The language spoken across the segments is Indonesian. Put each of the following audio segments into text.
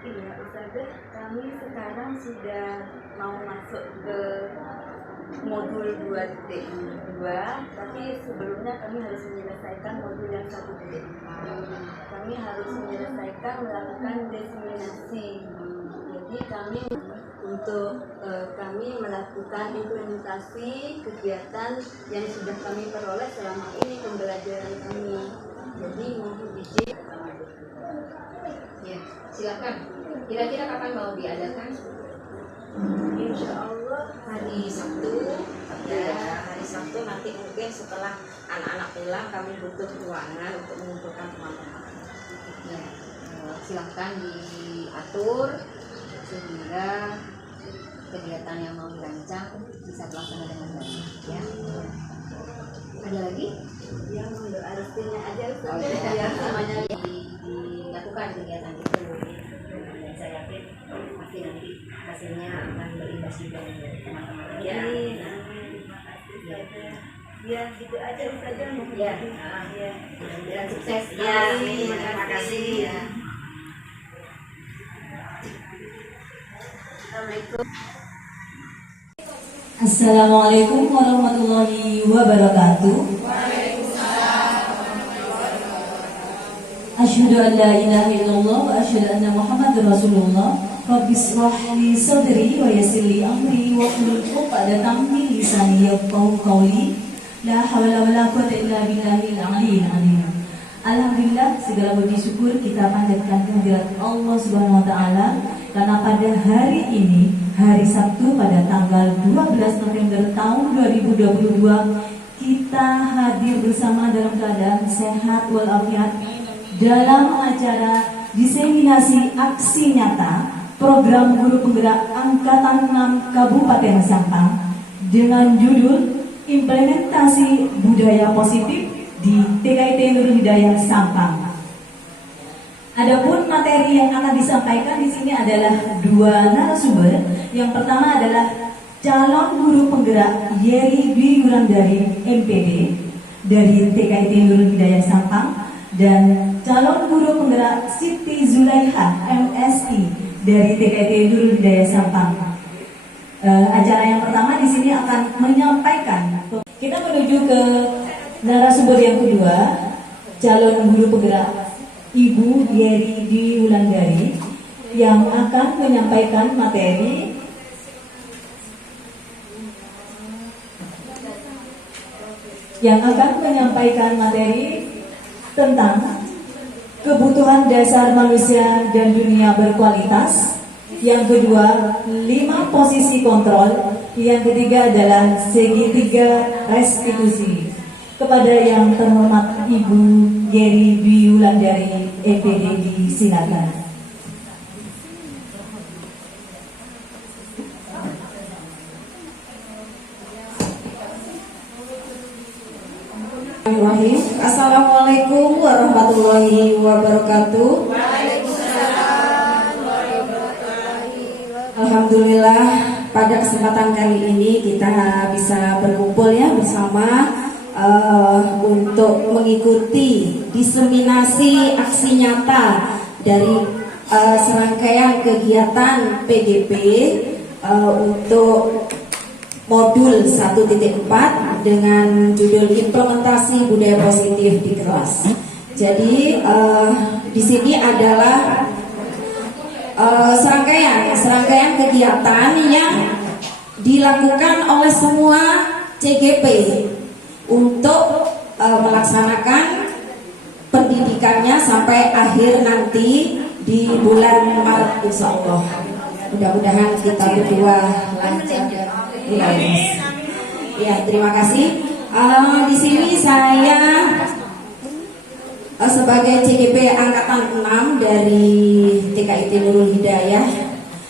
Iya, Ustazah, kami sekarang sudah mau masuk ke modul 2.2, tapi sebelumnya kami harus menyelesaikan modul yang 1.4. Kami harus menyelesaikan melakukan diseminasi. Jadi kami melakukan implementasi kegiatan yang sudah kami peroleh selama ini pembelajaran kami. Jadi mohon izin. Ya, silakan. Kira-kira kapan mau diadakan? Insya Allah Hari Sabtu. Ya, hari Sabtu nanti mungkin setelah anak-anak pulang kami butuh ruangan untuk mengumpulkan teman-teman. Ya, silakan diatur sehingga kegiatan yang mau dirancang bisa terlaksana dengan baik. Ya. Ada lagi? yang mendoa restunya aja Ustaz. Ya, semuanya dilakukan kegiatan itu. Dan saya yakin pasti nanti hasilnya akan berimbas juga untuk teman-teman. Ya. Ya, gitu aja Ustazah. Ya. Ya. Mudah-mudahan sukses. Ya, Terima kasih. Ya. Assalamualaikum. Assalamualaikum warahmatullahi wabarakatuh. Asyhadu an la ilaha illallah wa asyhadu anna Muhammadar Rasulullah. Rabbi shrah li sadri wa yassir li amri wa hlul 'uqdatam min lisani yafqahu qawli. La haula wala quwwata illa billahil aliyyil azim. Alhamdulillah, segala puji syukur kita panjatkan kehadirat Allah Subhanahu wa taala karena pada hari ini, hari Sabtu pada tanggal 12 November tahun 2022, kita hadir bersama dalam keadaan sehat walafiat dalam acara diseminasi aksi nyata program guru penggerak Angkatan 6 Kabupaten Sampang dengan judul Implementasi Budaya Positif di TKIT Nurul Hidayah Sampang. Adapun materi yang akan disampaikan di sini adalah dua narasumber. Yang pertama adalah calon guru penggerak Yeri Dwi Wulandari MPD dari TKIT Nurul Hidayah Sampang dan calon guru penggerak Siti Zulaiha MSI dari TKIT Nurul Hidayah Sampang. Acara yang pertama di sini akan menyampaikan. Kita menuju ke narasumber yang kedua, calon guru penggerak Ibu Yeri Dwi Wulandari yang akan menyampaikan materi tentang kebutuhan dasar manusia dan dunia berkualitas. Yang kedua, 5 posisi kontrol. Yang ketiga adalah segitiga restitusi. Kepada yang terhormat Ibu Yeri Dwi Wulandari MPD disilakan. Assalamualaikum warahmatullahi wabarakatuh. Alhamdulillah, pada kesempatan kali ini kita bisa berkumpul ya bersama untuk mengikuti diseminasi aksi nyata dari serangkaian kegiatan PGP untuk modul 1.4 dengan judul implementasi budaya positif di kelas. Jadi di sini adalah serangkaian kegiatan yang dilakukan oleh semua CGP untuk melaksanakan pendidikannya sampai akhir nanti di bulan Maret insya Allah. Mudah-mudahan kita berdua lancar dan lulus. Ya, terima kasih. Di sini saya sebagai CGP Angkatan 6 dari TKIT Nurul Hidayah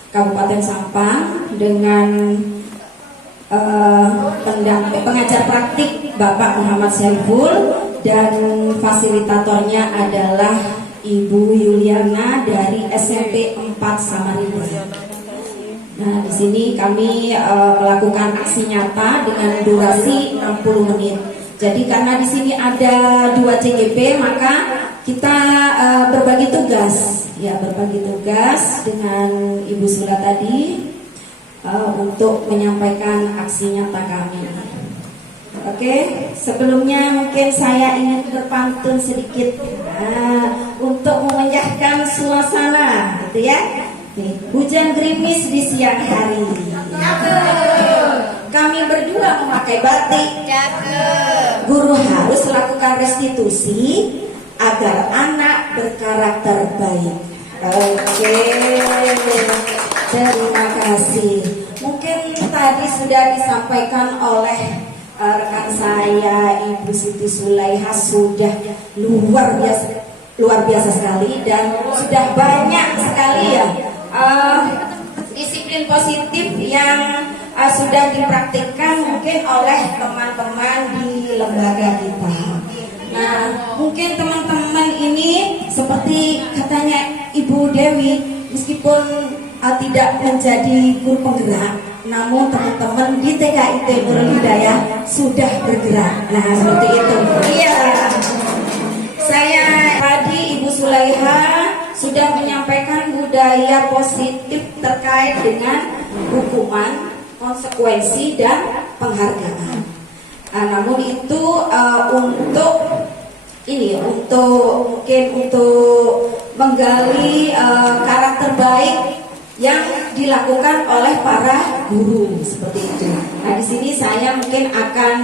Kabupaten Sampang dengan pengajar praktik Bapak Muhammad Saiful dan fasilitatornya adalah Ibu Yuliana dari SMP 4 Samarinda. Nah, di sini kami melakukan aksi nyata dengan durasi 60 menit. Jadi karena di sini ada 2 CGP, maka kita berbagi tugas ya berbagi tugas dengan Ibu Sula tadi untuk menyampaikan aksi nyata kami. Oke, sebelumnya mungkin saya ingin berpantun sedikit untuk memecahkan suasana, gitu ya. Nih, hujan gerimis di siang hari. Kami berdua memakai batik. Guru harus lakukan restitusi agar anak berkarakter baik. Oke, terima kasih. Mungkin tadi sudah disampaikan oleh rekan saya Ibu Siti Sulaiha, sudah luar biasa sekali dan sudah banyak sekali ya disiplin positif yang sudah dipraktikkan mungkin oleh teman-teman di lembaga kita. Nah, mungkin teman-teman ini seperti katanya Ibu Dewi, meskipun tidak menjadi guru penggerak, namun teman-teman di TKIT Nurul Hidayah sudah bergerak. Nah, seperti itu. Iya. Saya tadi Ibu Sulaiha sudah menyampaikan budaya positif terkait dengan hukuman, konsekuensi dan penghargaan. Namun itu untuk menggali karakter baik yang dilakukan oleh para guru seperti itu. Nah, di sini saya mungkin akan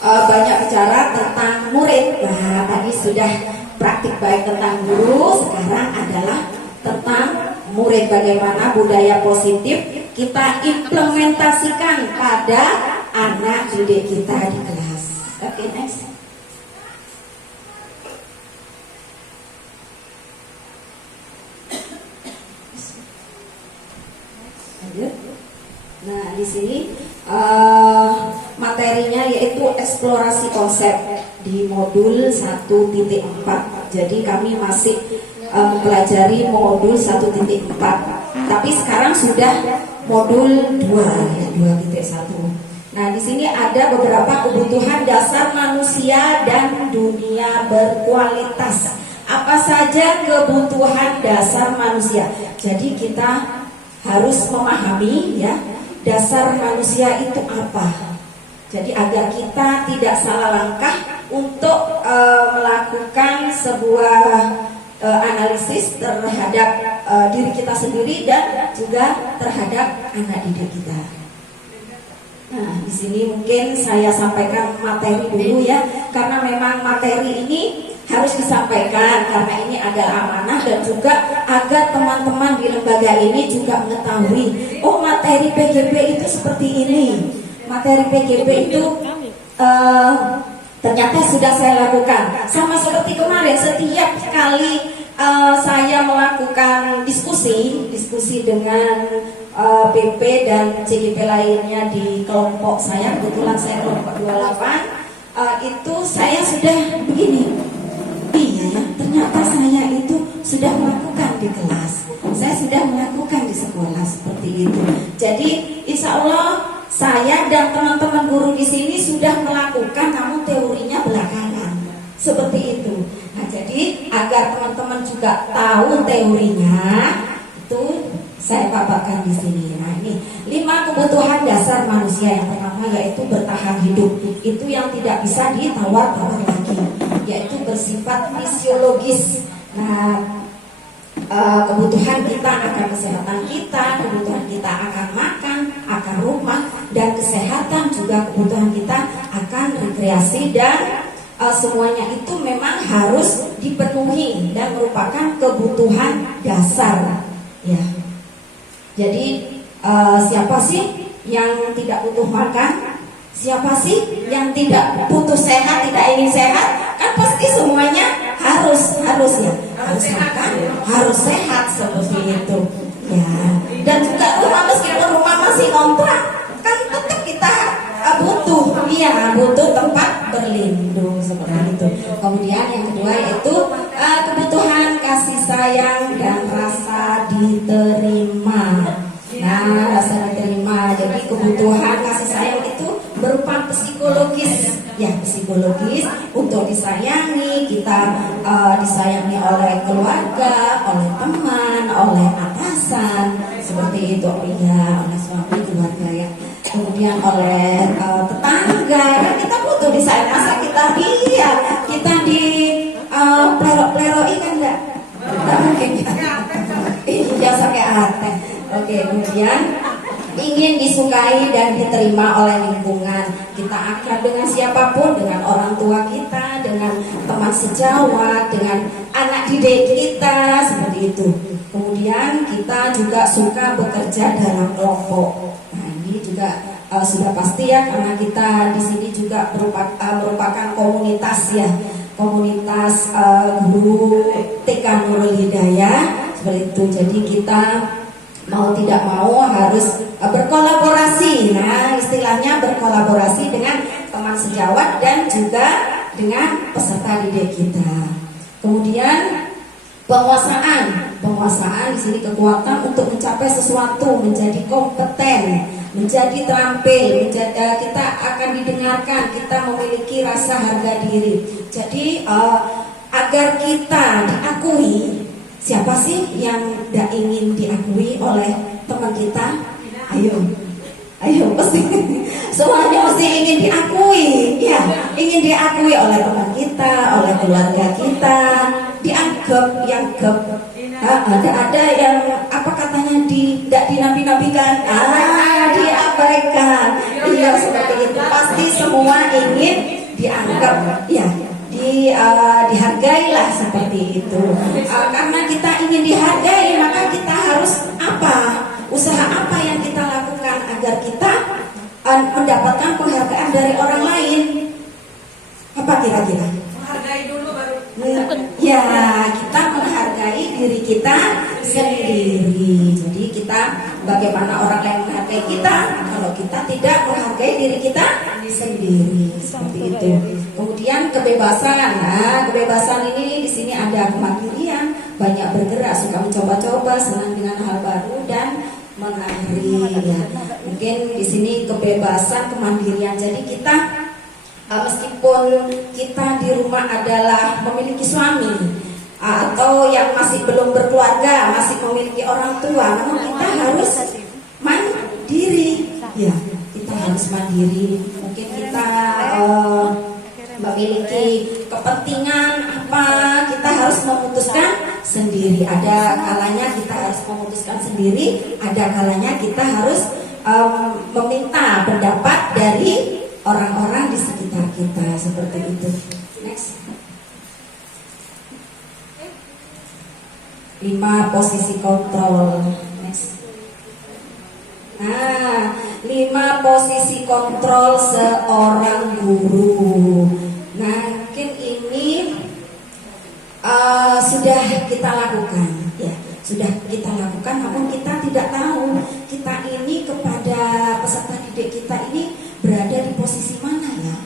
banyak bicara tentang murid. Nah, tadi sudah praktik baik tentang guru, sekarang adalah tentang murid, bagaimana budaya positif kita implementasikan pada anak didik kita di kelas. Oke, next. Nah, di sini materinya yaitu eksplorasi konsep di modul 1.4. Jadi kami masih mempelajari modul 1.4. Tapi sekarang sudah modul 2 ya, 2.1. Nah, di sini ada beberapa kebutuhan dasar manusia dan dunia berkualitas. Apa saja kebutuhan dasar manusia? Jadi kita harus memahami ya, dasar manusia itu apa. Jadi agar kita tidak salah langkah untuk melakukan sebuah analisis terhadap diri kita sendiri dan juga terhadap anak didik kita. Nah, di sini mungkin saya sampaikan materi dulu ya, karena memang materi ini harus disampaikan karena ini adalah amanah dan juga agar teman-teman di lembaga ini juga mengetahui, oh materi PGP itu seperti ini. Materi PGP itu ternyata sudah saya lakukan. Sama seperti kemarin, setiap kali saya melakukan diskusi dengan PP dan CGP lainnya di kelompok saya, kebetulan saya kelompok 28, itu saya sudah begini. Iya ya, ternyata saya itu sudah melakukan di kelas, saya sudah melakukan di sekolah seperti itu. Jadi insya Allah saya dan teman-teman guru di sini sudah melakukan, namun teorinya belakangan seperti itu. Nah, jadi agar teman-teman juga tahu teorinya, itu saya paparkan di sini. Nah, ini 5 kebutuhan dasar manusia. Yang pertama yaitu bertahan hidup. Itu yang tidak bisa ditawar-tawar lagi, yaitu bersifat fisiologis. Nah, kebutuhan kita akan kesehatan kita, kebutuhan kita akan makan, akan rumah, dan kesehatan juga kebutuhan kita akan rekreasi, dan semuanya itu memang harus dipenuhi dan merupakan kebutuhan dasar. Ya. Jadi siapa sih yang tidak butuh makan? Siapa sih yang tidak butuh sehat, tidak ingin sehat? Kan pasti semuanya harus ya, harus makan, harus sehat seperti itu. Ya. Dan juga rumah, meskipun rumah masih kontrak, kan tetap kita butuh tempat berlindung seperti itu. Kemudian yang kedua yaitu kebutuhan kasih sayang dan rasa diterima. Nah, rasa diterima. Jadi kebutuhan kasih sayang itu berupa psikologis, ya psikologis. psikologis untuk disayangi. Kita disayangi oleh keluarga, oleh teman, oleh atasan, seperti itu. Iya, oleh suami, keluarga ya. Kemudian oleh tetangga, kan kita butuh disayang. Masa kita kita di plero-pleroi kan enggak mungkin ya. Iya, pakai hati. Oke, kemudian ingin disukai dan diterima oleh lingkungan. Kita akrab dengan siapapun, dengan orang tua kita, dengan teman sejawat, dengan anak didik kita, seperti itu. Kemudian kita juga suka bekerja dalam kelompok. Nah, ini juga sudah pasti ya, karena kita di sini juga merupakan komunitas ya, komunitas guru TK Nurul Hidayah, seperti itu. Jadi kita mau tidak mau harus berkolaborasi. Nah, istilahnya berkolaborasi dengan teman sejawat dan juga dengan peserta didik kita. Kemudian penguasaan di sini kekuatan untuk mencapai sesuatu, menjadi kompeten, menjadi terampil, kita akan didengarkan, kita memiliki rasa harga diri. Jadi agar kita diakui. Siapa sih yang tidak ingin diakui oleh teman kita? Ayo, pasti semuanya mesti ingin diakui, ya, ingin diakui oleh teman kita, oleh keluarga kita, dianggap. Ada yang apa katanya tidak dinabi-nabikan, diabaikan. Iya, seperti itu. Pasti semua ingin dianggap, ya. Dihargailah seperti itu. Karena kita ingin dihargai, maka kita harus apa? Usaha apa yang kita lakukan agar kita mendapatkan penghargaan dari orang lain? Apa kira-kira? Menghargai dulu baru. Ya, kita menghargai diri kita sendiri. Jadi kita, bagaimana orang lain menghargai kita kalau kita tidak menghargai diri kita sendiri, seperti itu. Kemudian kebebasan. Nah, kebebasan ini di sini ada kemandirian, banyak bergerak, suka mencoba-coba, senang dengan hal baru dan menari. Ya. Mungkin di sini kebebasan, kemandirian. Jadi kita meskipun kita di rumah adalah memiliki suami atau yang masih belum berkeluarga, masih memiliki orang tua, namun kita harus mandiri. Ya, kita harus mandiri. Mungkin kita memiliki kepentingan apa, kita harus memutuskan sendiri. Ada kalanya kita harus memutuskan sendiri, ada kalanya kita harus meminta pendapat dari orang-orang di sekitar kita, seperti itu. Next. 5 posisi kontrol. Next. Nah, 5 posisi kontrol seorang guru. Nah, mungkin ini sudah kita lakukan, ya, sudah kita lakukan, namun kita tidak tahu kita ini kepada peserta didik kita ini berada di posisi mana ya.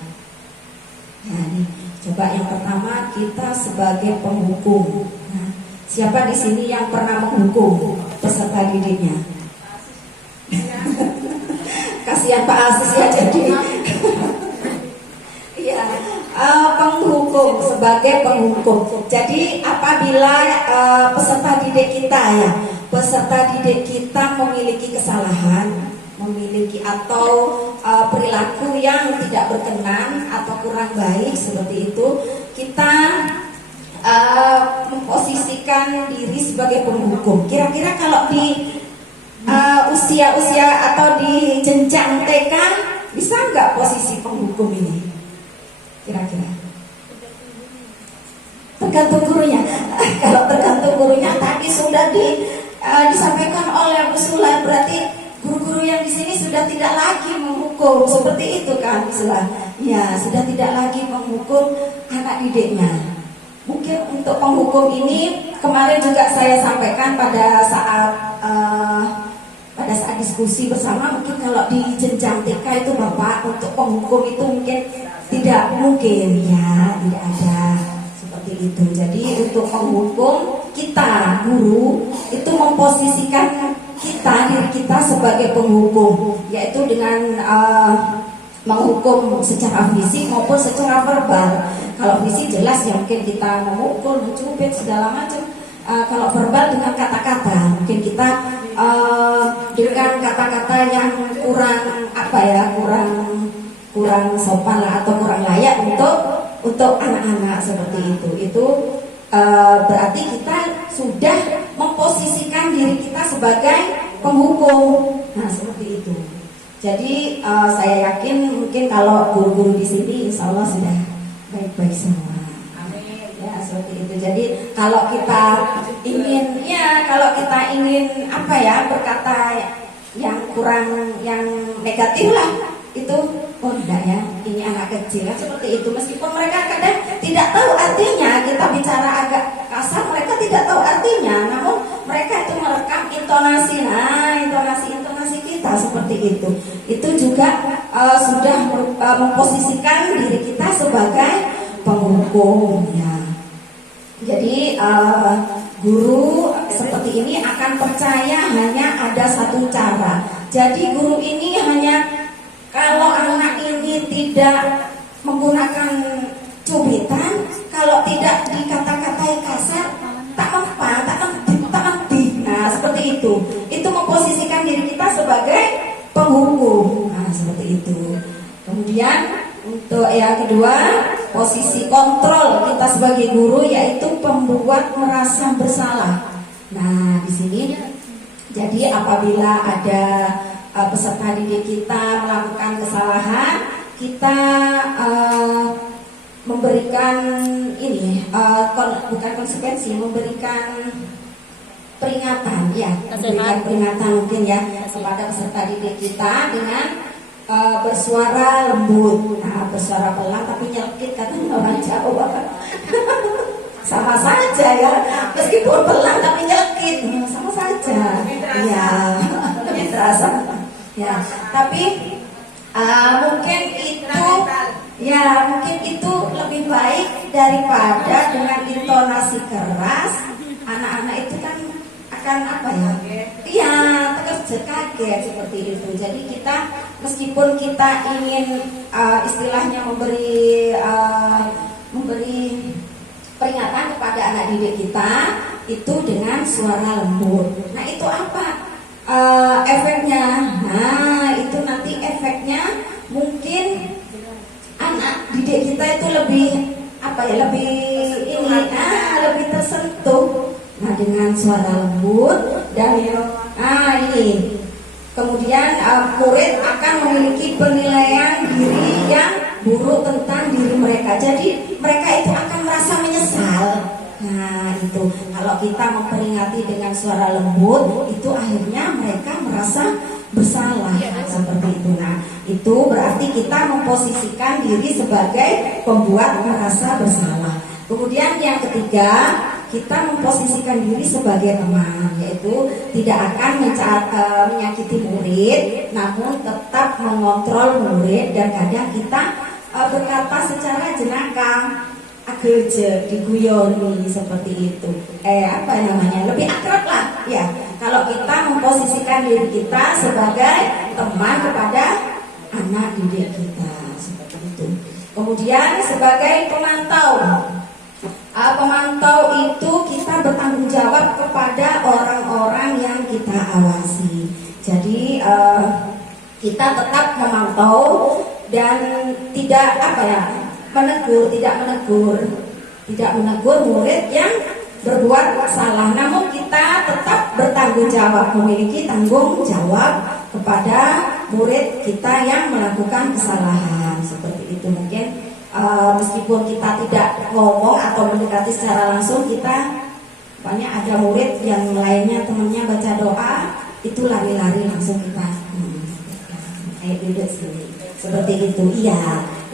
Nah, nih, coba yang pertama kita sebagai penghukum. Nah, siapa di sini yang pernah menghukum peserta didiknya? Kasihan Pak Asis ya, jadi ya, penghukum, sebagai penghukum. Jadi apabila peserta didik kita ya, peserta didik kita memiliki kesalahan, memiliki atau perilaku yang tidak berkenan atau kurang baik, seperti itu, kita memposisikan diri sebagai penghukum. Kira-kira kalau di usia-usia atau di jenjang TK bisa nggak posisi penghukum ini? Kira-kira tergantung gurunya. Kalau tergantung gurunya, tadi sudah disampaikan oleh Bu Sula, berarti guru-guru yang di sini sudah tidak lagi menghukum, seperti itu kan, Sula? Ya, sudah tidak lagi menghukum anak didiknya. Mungkin untuk penghukum ini kemarin juga saya sampaikan pada saat diskusi bersama, mungkin kalau di jenjang TK itu Bapak untuk penghukum itu mungkin tidak mungkin ya, tidak ada seperti itu. Jadi untuk penghukum, kita guru itu memposisikan diri kita sebagai penghukum, yaitu dengan menghukum secara fisik maupun secara verbal. Kalau fisik jelas ya mungkin kita memukul, mencubit segala macam. Kalau verbal dengan kata-kata, mungkin kita dengan kata-kata yang kurang kurang sopan lah atau kurang layak untuk anak-anak seperti itu. Itu berarti kita sudah memposisikan diri kita sebagai penghukum. Nah seperti itu. Jadi saya yakin mungkin kalau guru-guru di sini insya Allah sudah baik-baik semua. Amin. Ya seperti itu. Jadi kalau kita ingin berkata yang kurang, yang negatif lah, itu oh enggak ya, ini anak kecil kan seperti itu. Meskipun mereka kadang tidak tahu artinya, kita bicara agak kasar, mereka tidak tahu artinya, namun mereka itu merekam intonasi, intonasi kita seperti itu. Itu juga sudah memposisikan diri kita sebagai penghukum ya. Jadi guru seperti ini akan percaya hanya ada satu cara. Jadi guru ini hanya kalau anak ini tidak menggunakan cubitan, kalau tidak dikata-katai kasar, tak mempan, tak ngerti. Nah seperti itu. Itu memposisikan diri kita sebagai penghukum. Nah seperti itu. Kemudian untuk yang kedua, posisi kontrol kita sebagai guru yaitu pembuat merasa bersalah. Nah di sini jadi apabila ada peserta didik kita melakukan kesalahan, kita memberikan bukan konsekuensi, memberikan peringatan ya, memberikan peringatan mungkin ya kepada peserta didik kita dengan bersuara lembut. Nah bersuara pelan tapi nyelkit katanya orang Jawa. Sama saja ya, meskipun pelan tapi nyelkit sama saja ya. Terasa ya, tapi mungkin itu lebih baik daripada dengan intonasi keras. Anak-anak itu kan akan terkejut, kaget seperti itu. Jadi kita meskipun kita ingin istilahnya memberi peringatan kepada anak didik kita itu dengan suara lembut. Nah itu apa efeknya? Nah itu nanti efeknya mungkin anak didik kita itu lebih lebih tersentuh. Nah dengan suara lembut dan ini kemudian murid akan memiliki penilaian diri yang buruk tentang diri mereka. Jadi mereka itu akan merasa menyesal. Nah itu kalau kita memperingati dengan suara lembut, itu akhirnya mereka merasa bersalah seperti itu. Nah itu berarti kita memposisikan diri sebagai pembuat merasa bersalah. Kemudian yang ketiga, kita memposisikan diri sebagai teman, yaitu tidak akan menyakiti murid, namun tetap mengontrol murid. Dan kadang kita berkata secara jenaka, ageje, diguyoni seperti itu. Lebih akrab lah ya. Kalau kita memposisikan diri kita sebagai teman kepada anak didik kita seperti itu. Kemudian sebagai pemantau. Pemantau itu kita bertanggung jawab kepada orang-orang yang kita awasi. Jadi kita tetap memantau dan tidak menegur murid yang berbuat salah. Namun kita tetap bertanggung jawab, memiliki tanggung jawab kepada murid kita yang melakukan kesalahan seperti itu. Mungkin meskipun kita tidak ngomong atau mendekati secara langsung, kita banyak ada murid yang lainnya temannya baca doa itu lari-lari langsung kita kayak duduk sini seperti itu. Iya,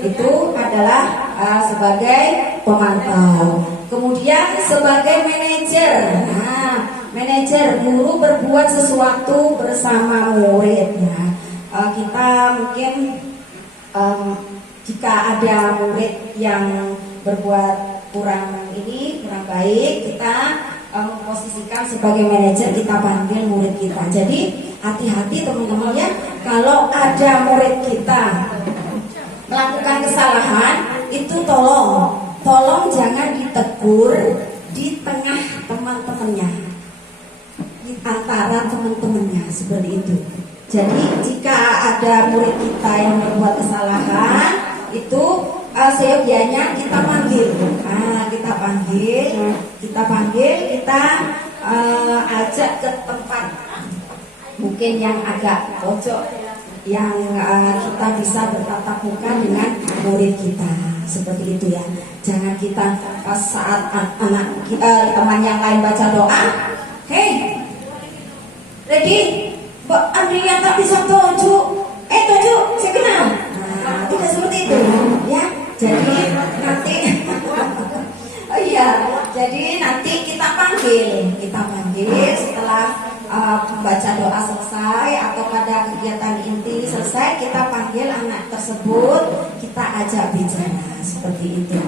itu adalah sebagai pemantau. Kemudian sebagai manajer. Nah, manajer, guru berbuat sesuatu bersama murid. Nah, kita mungkin jika ada murid yang berbuat kurang baik, kita memposisikan sebagai manajer, kita panggil murid kita. Jadi hati-hati teman-teman ya, kalau ada murid kita melakukan kesalahan itu tolong jangan ditegur di tengah teman-temannya, di antara teman-temannya, seperti itu. Jadi jika ada murid kita yang berbuat kesalahan, itu seyogianya kita panggil. Kita ajak ke tempat mungkin yang agak pojok, yang kita bisa bertatap muka dengan murid kita, seperti itu ya. Jangan kita pas saat teman yang lain baca doa, hey, ready, Mbak Andrea tak bisa tunjuk, saya kenal. Nah, tidak seperti itu, ya. Jadi nanti, oh iya, jadi nanti kita panggil setelah baca doa selesai atau pada kegiatan inti selesai, kita panggil anak tersebut, kita ajak bicara, seperti itu.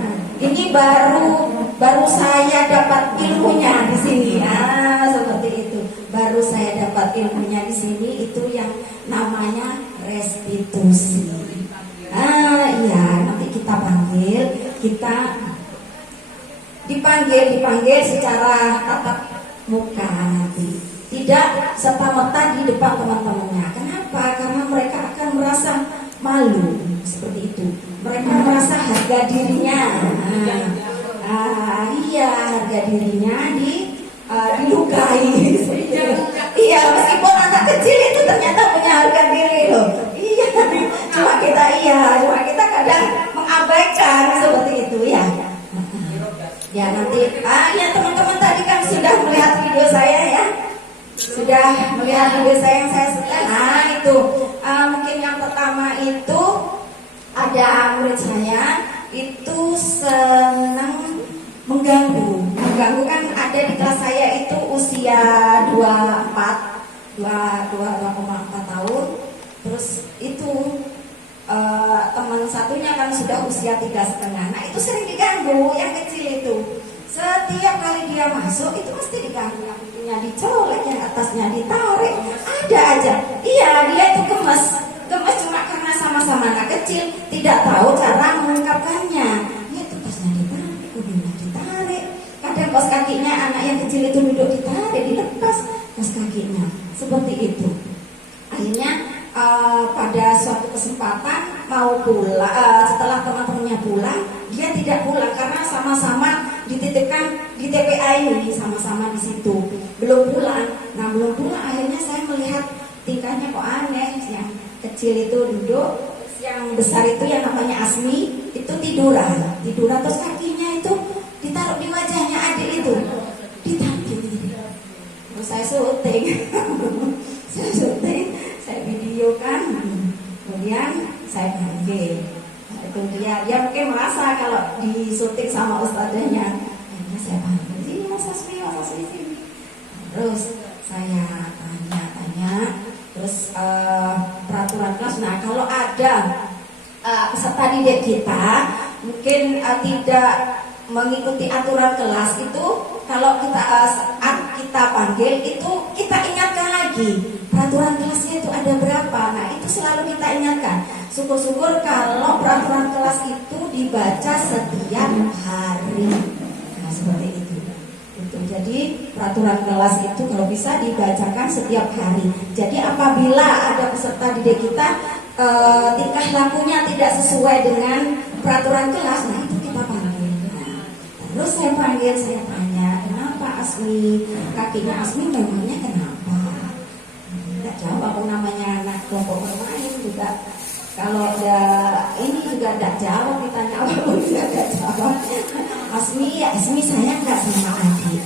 Nah, ini baru saya dapat ilmunya di sini, seperti itu. Baru saya dapat ilmunya di sini, itu yang namanya restitusi. Iya, nanti kita panggil, kita dipanggil secara tatap muka nanti, tidak serta-merta di depan teman-temannya. Kenapa? Karena mereka akan merasa malu, seperti itu. Mereka merasa harga dirinya, iya, harga dirinya dilukai. Iya, meskipun anak kecil itu ternyata punya harga diri loh. Iya, cuma kita kadang mengabaikan seperti itu ya. Ya nanti, ya teman-teman tadi kan sudah melihat video saya ya, sudah melihat video saya yang saya setel. Nah itu, mungkin yang pertama itu ada murid saya itu senang mengganggu kan, ada di kelas saya itu usia 2,4 tahun, terus itu teman satunya kan sudah usia 3,5. Nah itu sering diganggu, yang kecil itu. Setiap kali dia masuk itu mesti diganggu, yang pintunya dicolek, yang atasnya ditarik, ada aja. Iya, dia itu gemes cuma karena sama-sama anak kecil, tidak tahu cara mengungkapkannya. Dia itu tasnya ditarik, kudunya ditarik. Kadang kaos kakinya anak yang kecil itu duduk ditarik, dilepas kaos kakinya, seperti itu. Akhirnya pada suatu kesempatan mau pulang, setelah teman-temannya pulang, dia tidak pulang karena sama-sama dititipkan di TPA ini, sama-sama di situ, belum pulang. Nah belum pulang, akhirnya saya melihat tingkahnya kok aneh. Yang kecil itu duduk, yang besar itu yang namanya Asmi itu tiduran terus kakinya itu ditaruh di wajahnya adik itu, ditarik. Terus saya syuting, saya videokan, kemudian saya panggil. Itu dia mungkin merasa kalau di syuting sama ustadznya. Akhirnya saya panggil, sini Mas Asmi sini. Terus saya tanya, terus peraturan kelas. Nah kalau ada peserta didik kita mungkin tidak mengikuti aturan kelas itu, kalau kita panggil itu kita ingatkan lagi peraturan kelasnya itu ada berapa. Nah itu selalu kita ingatkan. Syukur-syukur kalau peraturan kelas itu dibaca setiap hari. Nah seperti itu. Jadi peraturan kelas itu kalau bisa dibacakan setiap hari. Jadi apabila ada peserta didik kita tingkah lakunya tidak sesuai dengan peraturan kelas, nah itu kita panggil. Nah, terus saya tanya, kenapa Asmi, kakinya Asmi memangnya kenapa? Tidak jawab, aku namanya anak kelompok bermain juga. Kalau ada ini juga tidak jawab, ditanya apa pun juga tidak jawab. Asmi saya nggak sama adik.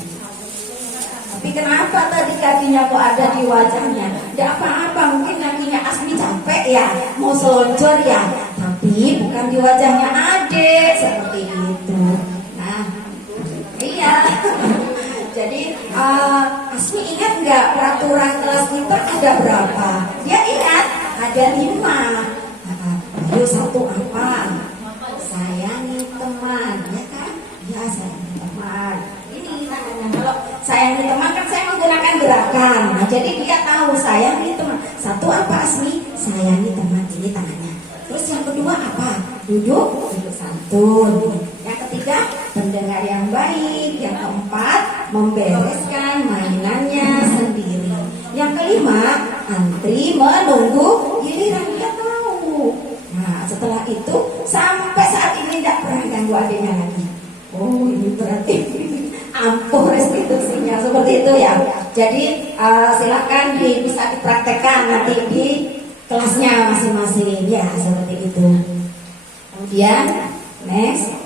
Tapi kenapa tadi kakinya kok ada di wajahnya? Tidak apa-apa, mungkin kakinya Asmi capek ya, mau selonjor ya. Tapi bukan di wajahnya adik, seperti itu. Nah, iya. Jadi Asmi ingat nggak peraturan kelas kita ada berapa? Dia ingat ada 5. Ayo satu apa? Sayangi teman, ya kan? Ya sayangi teman. Ini namanya, kalau sayangi teman kan saya menggunakan gerakan. Nah, jadi dia tahu sayangi teman. Satu apa Asmi? Sayangi teman, ini tangannya. Terus yang kedua duduk santun. Yang ketiga, pendengar yang baik. Yang keempat, membereskan mainannya sendiri. Yang kelima, antri menunggu giliran dia tahu. Nah, setelah itu sampai saat ini tidak pernah ganggu adiknya lagi. Oh, ini berarti ampuh restitusinya seperti itu ya. Jadi silakan bisa dipraktekkan nanti di kelasnya masing-masing ya, seperti itu. Kemudian next.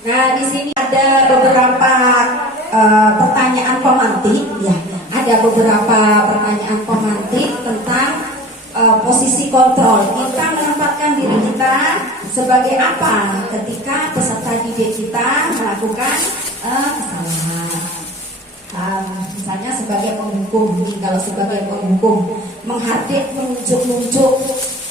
Nah, di sini ada beberapa pertanyaan pemantik ya. Ada beberapa pertanyaan pemantik tentang posisi kontrol. Kita menempatkan diri kita sebagai apa ketika peserta didik kita melakukan kesalahan. Misalnya sebagai penghukum, kalau sebagai penghukum menghardik, menunjuk-nunjuk,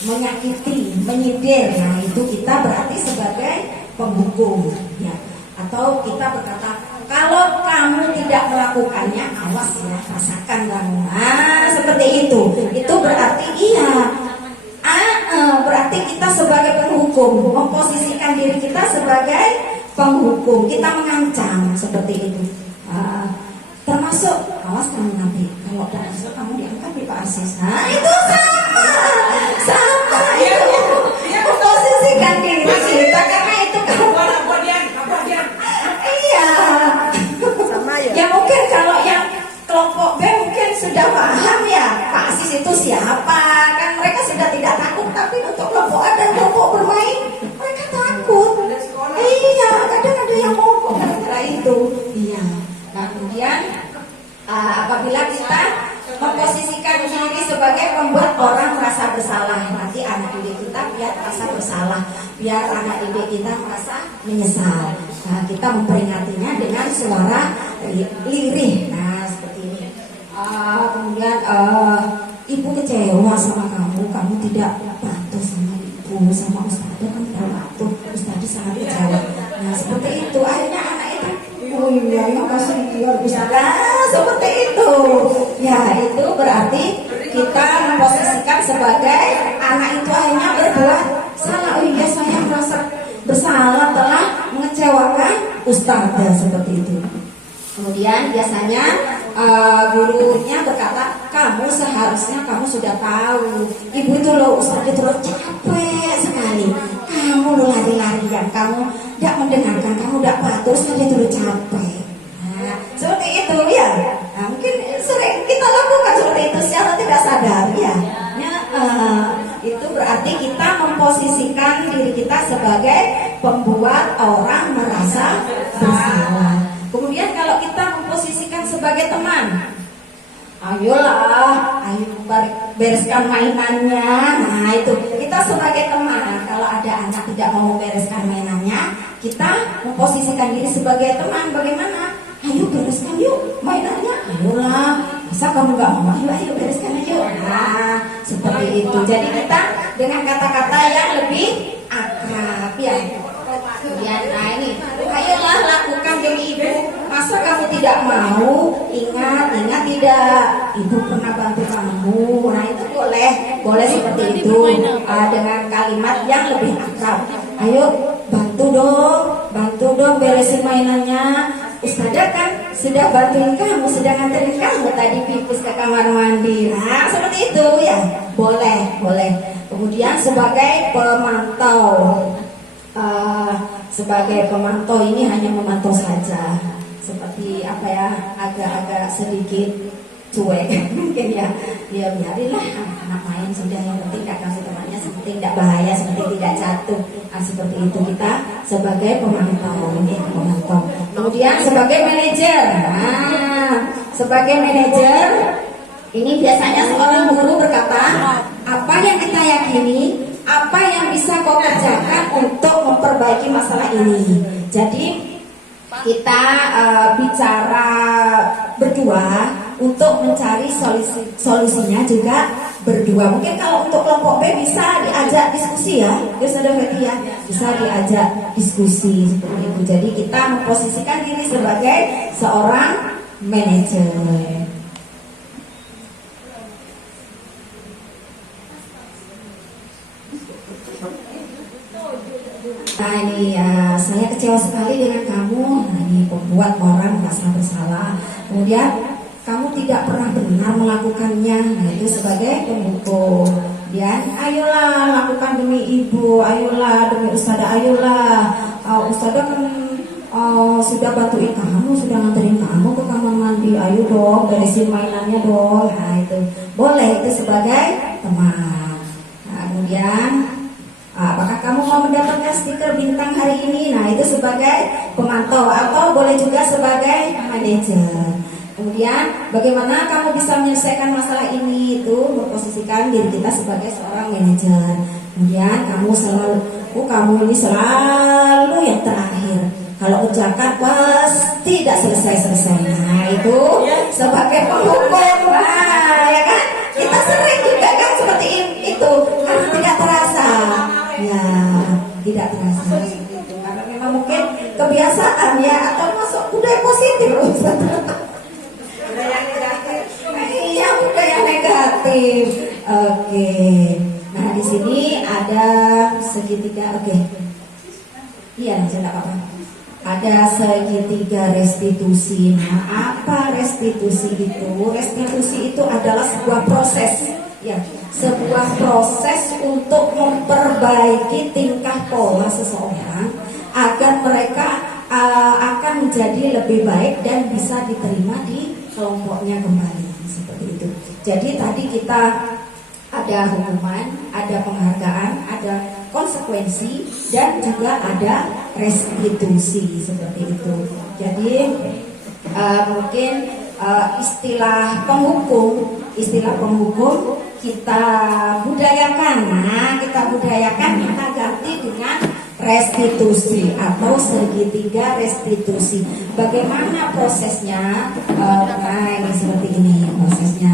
menyakiti, menyindir, nah itu kita berarti sebagai penghukum ya. Atau kita berkata, kalau kamu tidak melakukannya, awas ya, rasakan kamu. Nah, seperti itu. Itu berarti iya. Berarti kita sebagai penghukum memposisikan diri kita sebagai penghukum. Kita mengancam seperti itu. Termasuk, awas kamu nanti kalau termasuk kamu diangkat di Pak Asis. Nah, itu sama itu. Memposisikan diri kita karena itu kamu. Iya. Sama ya. Ya mungkin kalau yang kelompok B mungkin sudah paham ya Pak Asis itu siapa. Kan mereka sudah tidak takut, tapi untuk kelompok A dan kelompok bermain mereka takut. Iya, kadang ada yang mau gara-gara itu. Iya. Nah, kemudian apabila kita memposisikan diri sebagai pembuat orang merasa bersalah, nanti anak didik kita biar merasa bersalah, biar anak didik kita merasa menyesal. Nah, kita memperingatinya dengan suara lirih. Nah, seperti ini. Kemudian ibu kecewa sama kamu tidak patuh sama ibu, sama ustadzah kan tidak patuh, ustadzah sangat kecewa. Nah, seperti itu. Akhirnya anak itu, oh iya, makasih ya ustadzah, seperti itu. Ya, itu berarti kita memposisikan sebagai anak itu akhirnya berbuat salah. Oh iya, saya merasa bersalah telah mengecewakan ustadzah, seperti itu. Kemudian biasanya gurunya berkata, kamu seharusnya kamu sudah tahu, ibu itu loh ustadzah itu loh capek sekali, kamu loh lari-larian, kamu tidak mendengarkan, kamu tidak patuh, ustadzah itu loh capek. Nah, seperti itu ya. Nah, mungkin sering kita lakukan seperti itu secara tidak sadar ya. Itu berarti kita memposisikan diri kita sebagai pembuat orang merasa bersalah. Kemudian kalau kita memposisikan sebagai teman, ayolah, ayo bereskan mainannya. Nah, itu kita sebagai teman. Kalau ada anak tidak mau membereskan mainannya, kita memposisikan diri sebagai teman. Bagaimana? Ayo bereskan yuk mainannya. Ayolah, masa kamu nggak mau? Ayo bereskan ayo. Nah, seperti itu. Jadi kita dengan kata-kata yang lebih akrab ya. Kemudian, nah ini, ayolah lakukan demi ibu. Masa kamu tidak mau? Ingat tidak, ibu pernah bantu kamu. Nah, itu boleh seperti itu dengan kalimat yang lebih akrab. Ayo bantu dong beresin mainannya. Ustadzah kan sudah bantuin kamu, sudah nganterin kamu tadi pipis ke kamar mandi. Nah, seperti itu ya, boleh. Kemudian sebagai pemantau ini hanya memantau saja, seperti apa ya, agak sedikit cuek mungkin ya biarinlah anak main sudah, yang penting gak kasih temannya, seperti tidak bahaya, seperti tidak jatuh. Nah, seperti itu kita sebagai pemantau. Kemudian sebagai manajer. Nah, sebagai manajer ini biasanya seorang guru berkata, apa yang kita yakini, apa yang bisa kau kerjakan untuk memperbaiki masalah ini. Jadi kita bicara berdua untuk mencari solusinya juga berdua. Mungkin kalau untuk kelompok B bisa diajak diskusi ya, sudah berarti ya, bisa diajak diskusi seperti itu. Jadi kita memposisikan diri sebagai seorang manajer. Nah ini ya, saya kecewa sekali dengan kamu. Nah ini membuat orang merasa bersalah. Kemudian kamu tidak pernah benar melakukannya. Nah itu sebagai pemukul. Kemudian ayolah lakukan demi ibu, ayolah demi ustadzah, ayolah. Ustadzah kan sudah bantuin kamu, sudah nganterin kamu ke kamar mandi. Ayo dong, beresin mainannya dong. Nah itu boleh, itu sebagai teman. Nah, kemudian apakah kamu mau mendapatkan stiker bintang hari ini? Nah itu sebagai pemantau atau boleh juga sebagai manajer. Kemudian bagaimana kamu bisa menyelesaikan masalah ini? Itu memposisikan diri kita sebagai seorang manajer. Kemudian kamu ini selalu yang terakhir. Kalau kerjakan pasti tidak selesai-selesai. Nah itu sebagai penghukum. Nah ya kan, kita sering juga kan seperti itu karena tidak terasa. Ya tidak terasa seperti itu karena memang mungkin kebiasaan ya atau masuk budaya positif. Budaya negatif. Iya budaya negatif. Oke. Nah di sini ada segitiga. Oke. Iya tidak apa-apa. Ada segitiga restitusi. Nah, apa restitusi itu? Restitusi itu adalah sebuah proses, ya, sebuah proses untuk memperbaiki tingkah pola seseorang agar mereka akan menjadi lebih baik dan bisa diterima di kelompoknya kembali seperti itu. Jadi tadi kita ada hukuman, ada penghargaan, ada konsekuensi, dan juga ada restitusi seperti itu. Jadi mungkin istilah penghukum kita budayakan. Nah, kita ganti dengan restitusi atau segitiga restitusi. Bagaimana prosesnya? Nah, ini seperti ini prosesnya.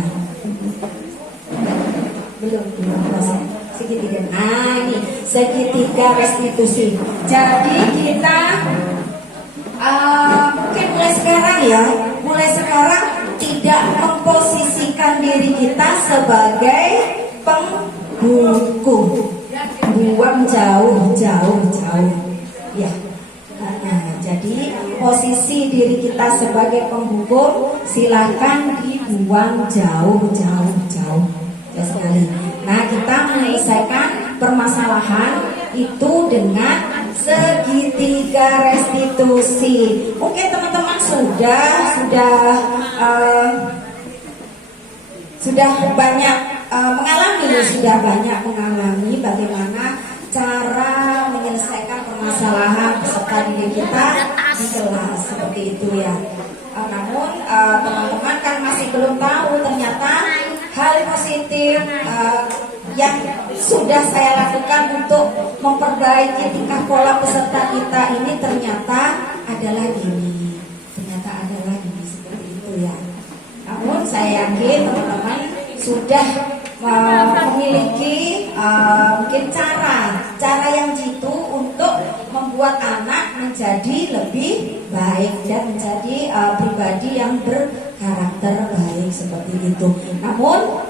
Belum proses segitiga. Nah ini segitiga restitusi. Jadi kita mungkin mulai sekarang tidak memposisikan diri kita sebagai penghukum, buang jauh ya. Nah, jadi posisi diri kita sebagai penghukum silahkan dibuang jauh ya sekali. Nah kita menyelesaikan permasalahan itu dengan segitiga restitusi. Mungkin teman-teman sudah banyak mengalami bagaimana cara menyelesaikan permasalahan peserta didik kita di kelas seperti itu ya. Namun teman-teman kan masih belum tahu ternyata hal positif yang sudah saya lakukan untuk memperbaiki tingkah pola peserta kita ini ternyata adalah gini seperti itu ya. Namun saya yakin teman-teman sudah memiliki mungkin cara yang jitu untuk membuat anak menjadi lebih baik dan menjadi pribadi yang berkarakter baik seperti itu. Namun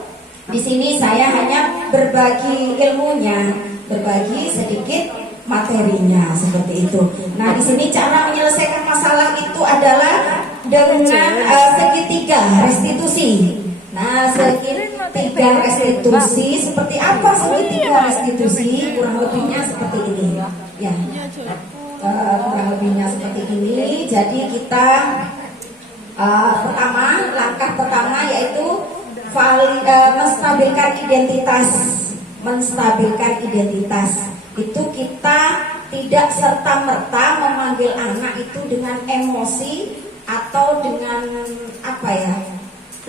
di sini saya hanya berbagi ilmunya, berbagi sedikit materinya seperti itu. Nah di sini cara menyelesaikan masalah itu adalah dengan segitiga restitusi. Nah segitiga restitusi seperti apa segitiga restitusi? Kurang lebihnya seperti ini ya. Kurang lebihnya seperti ini. Jadi kita langkah pertama yaitu menstabilkan identitas. Itu kita tidak serta-merta memanggil anak itu dengan emosi atau dengan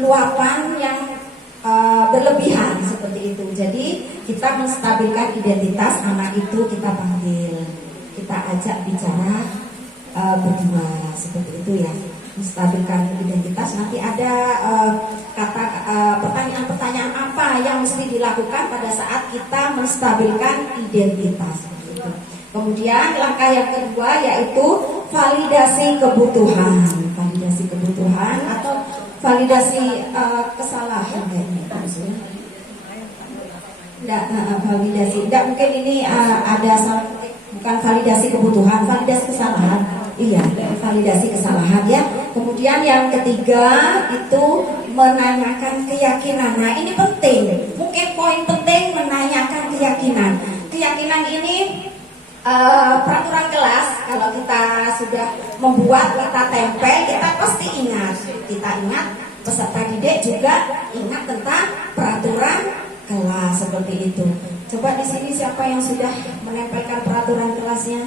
luapan yang berlebihan seperti itu. Jadi kita menstabilkan identitas anak itu, kita panggil, kita ajak bicara berdua seperti itu ya. Menstabilkan identitas. Nanti ada pertanyaan-pertanyaan apa yang mesti dilakukan pada saat kita menstabilkan identitas. Kemudian langkah yang kedua yaitu validasi kebutuhan atau validasi kesalahan kayaknya. Validasi. Mungkin ini ada salah bukan validasi kebutuhan, validasi kesalahan. Iya, validasi kesalahan ya. Kemudian yang ketiga itu menanyakan keyakinan. Nah ini penting, mungkin poin penting menanyakan keyakinan. Keyakinan ini peraturan kelas kalau kita sudah membuat, kita tempel, kita pasti ingat. Kita ingat, peserta didik juga ingat tentang peraturan kelas seperti itu. Coba di sini siapa yang sudah menempelkan peraturan kelasnya?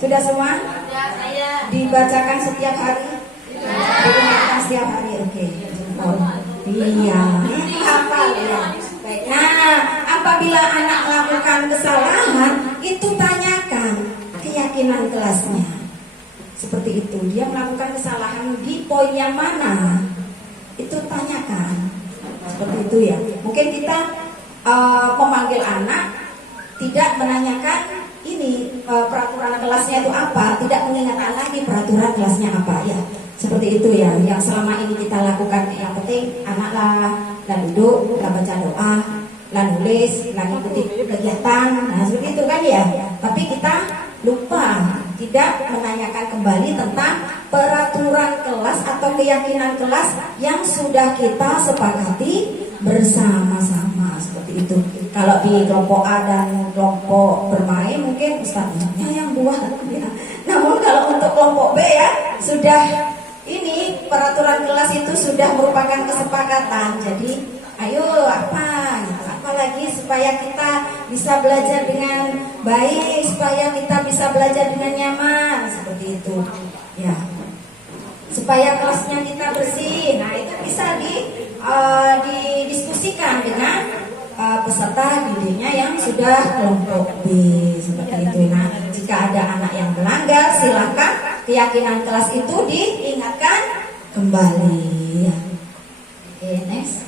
Sudah semua? Ya, saya. Dibacakan setiap hari? Diingatkan setiap hari, oke. Iya, hafal ya. Baik. Nah, apabila anak melakukan kesalahan, itu tanyakan keyakinan kelasnya. Seperti itu, dia melakukan kesalahan di poin yang mana? Itu tanyakan. Seperti itu ya. Mungkin kita memanggil anak, tidak menanyakan ini peraturan kelasnya itu apa, tidak mengingatkan lagi peraturan kelasnya apa ya. Seperti itu ya, yang selama ini kita lakukan. Yang penting anak lah duduk, lah baca doa, lah nulis, lah ikuti kegiatan. Nah seperti itu kan ya. Tapi kita lupa, tidak menanyakan kembali tentang peraturan kelas atau keyakinan kelas yang sudah kita sepakati bersama-sama. Seperti itu. Kalau di kelompok A dan kelompok bermain mungkin ustaznya yang buat ya. Namun kalau untuk kelompok B ya sudah ini peraturan kelas itu sudah merupakan kesepakatan. Jadi ayo apa lagi supaya kita bisa belajar dengan baik, supaya kita bisa belajar dengan nyaman, seperti itu ya. Supaya kelasnya kita bersih. Nah itu bisa didiskusikan dengan peserta didiknya yang sudah kelompok B, seperti itu. Nah, jika ada anak yang melanggar, silakan keyakinan kelas itu diingatkan kembali. Oke, next.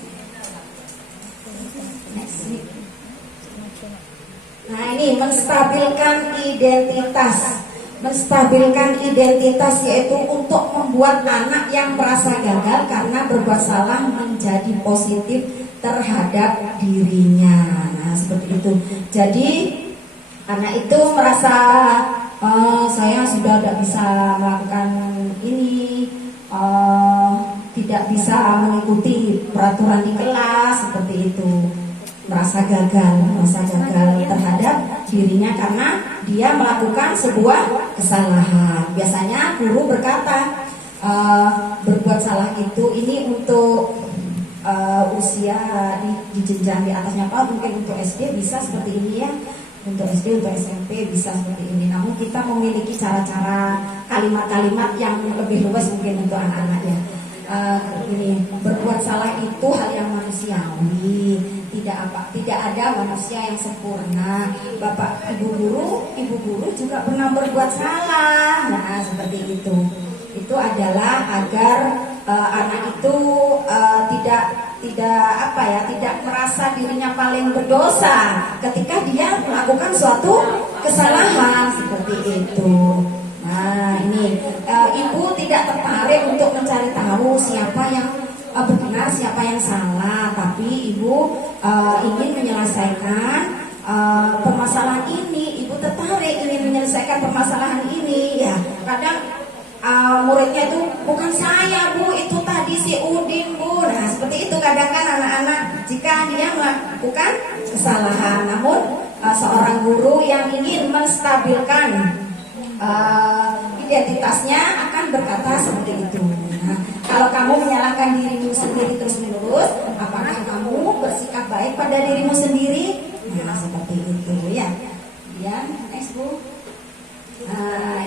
Nah, ini menstabilkan identitas. Menstabilkan identitas yaitu untuk membuat anak yang merasa gagal karena berbuat salah menjadi positif terhadap dirinya. Nah seperti itu. Jadi anak itu merasa saya sudah tidak bisa melakukan ini, tidak bisa mengikuti peraturan di kelas, seperti itu. Merasa gagal terhadap dirinya karena dia melakukan sebuah kesalahan. Biasanya guru berkata berbuat salah itu ini untuk usia di jenjang di atasnya Pak, mungkin untuk SD bisa seperti ini ya, untuk SD, untuk SMP bisa seperti ini. Namun kita memiliki cara-cara kalimat-kalimat yang lebih luas mungkin untuk anak-anak ya. Ini berbuat salah itu hal yang manusiawi, tidak ada manusia yang sempurna. Bapak ibu guru juga pernah berbuat salah. Nah seperti itu. Itu adalah agar anak itu tidak merasa dirinya paling berdosa ketika dia melakukan suatu kesalahan, seperti itu. Nah ini ibu tidak tertarik untuk mencari tahu siapa yang benar, siapa yang salah, tapi ibu ingin menyelesaikan permasalahan ini. Ibu tertarik ingin menyelesaikan permasalahan ini ya. Kadang muridnya itu bukan saya Bu, itu tadi si Udin Bu. Nah seperti itu kadang kan anak-anak jika dia melakukan kesalahan. Namun seorang guru yang ingin menstabilkan identitasnya akan berkata seperti itu. Nah, kalau kamu menyalahkan dirimu sendiri terus menerus, apakah kamu bersikap baik pada dirimu sendiri? Nah seperti itu ya. Ya, next Bu.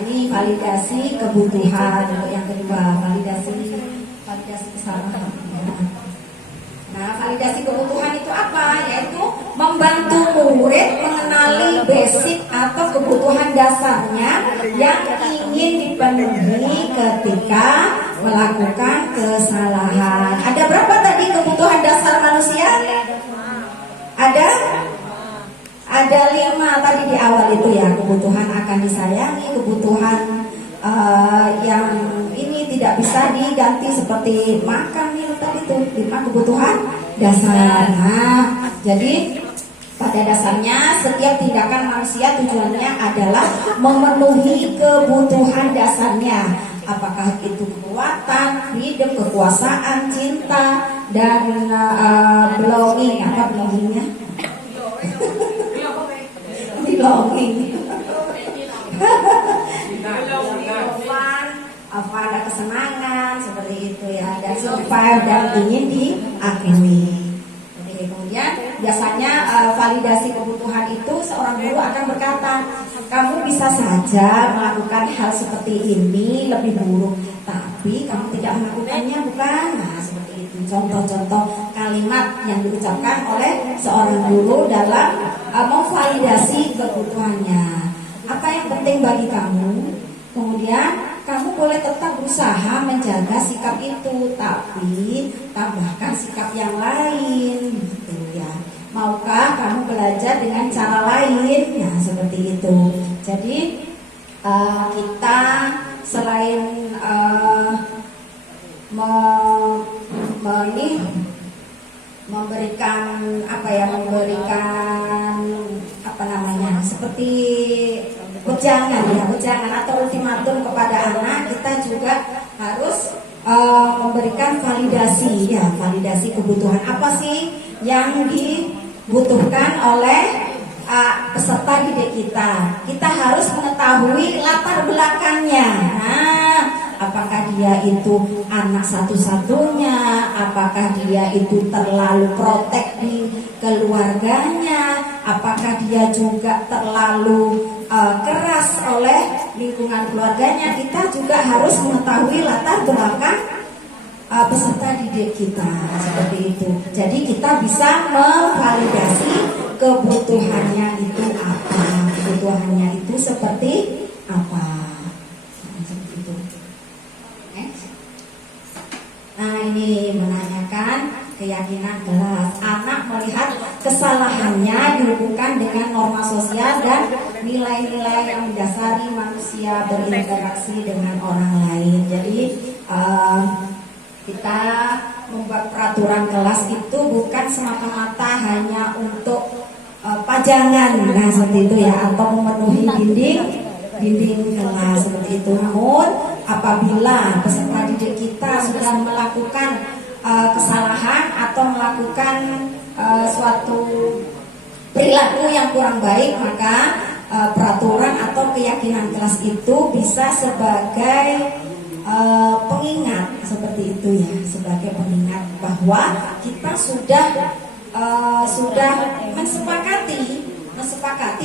Ini validasi kebutuhan. Yang kedua, validasi kesalahan. Nah, validasi kebutuhan itu apa? Yaitu membantu murid mengenali basic atau kebutuhan dasarnya yang ingin dipenuhi ketika melakukan kesalahan. Ada berapa tadi kebutuhan dasar manusia? Ada 5 tadi di awal itu ya. Kebutuhan akan disayangi, kebutuhan yang ini tidak bisa diganti seperti makan, minum tadi itu 5 kebutuhan dasar. Nah, jadi Pada dasarnya setiap tindakan manusia tujuannya adalah memenuhi kebutuhan dasarnya. Apakah itu kekuatan, freedom, kekuasaan, cinta, dan belonging. Apa belongingnya? Belonging. Apa ada kesenangan seperti itu ya, dan survive dan ingin diakui. Oke, kemudian biasanya validasi kebutuhan itu seorang guru akan berkata, kamu bisa saja melakukan hal seperti ini lebih buruk, tapi kamu tidak melakukannya, bukan? Nah, seperti itu contoh-contoh kalimat yang diucapkan oleh seorang guru dalam memvalidasi kebutuhannya. Apa yang penting bagi kamu? Kemudian kamu boleh tetap berusaha menjaga sikap itu, tapi tambahkan sikap yang lain, gitu ya. Maukah kamu belajar dengan cara lain? Nah, seperti itu. Jadi kita selain memberikan seperti wejangan atau ultimatum kepada anak, kita juga harus memberikan validasi kebutuhan. Apa sih yang dibutuhkan oleh peserta didik kita? Kita harus mengetahui latar belakangnya. Nah, apakah dia itu anak satu-satunya? Apakah dia itu terlalu protek di keluarganya? Apakah dia juga terlalu keras oleh lingkungan keluarganya? Kita juga harus mengetahui latar belakang peserta didik kita, seperti itu. Jadi kita bisa memvalidasi kebutuhannya itu apa, kebutuhannya itu seperti apa. Nah, ini menanyakan keyakinan kelas. Anak melihat kesalahannya dihubungkan dengan norma sosial dan nilai-nilai yang mendasari manusia berinteraksi dengan orang lain. Jadi kita membuat peraturan kelas itu bukan semata-mata hanya untuk pajangan, nah seperti itu ya, atau memenuhi dinding kelas seperti itu. Namun apabila peserta didik kita sudah melakukan kesalahan atau melakukan suatu perilaku yang kurang baik, maka peraturan atau keyakinan kelas itu bisa sebagai pengingat, seperti itu ya, sebagai pengingat bahwa kita sudah mensepakati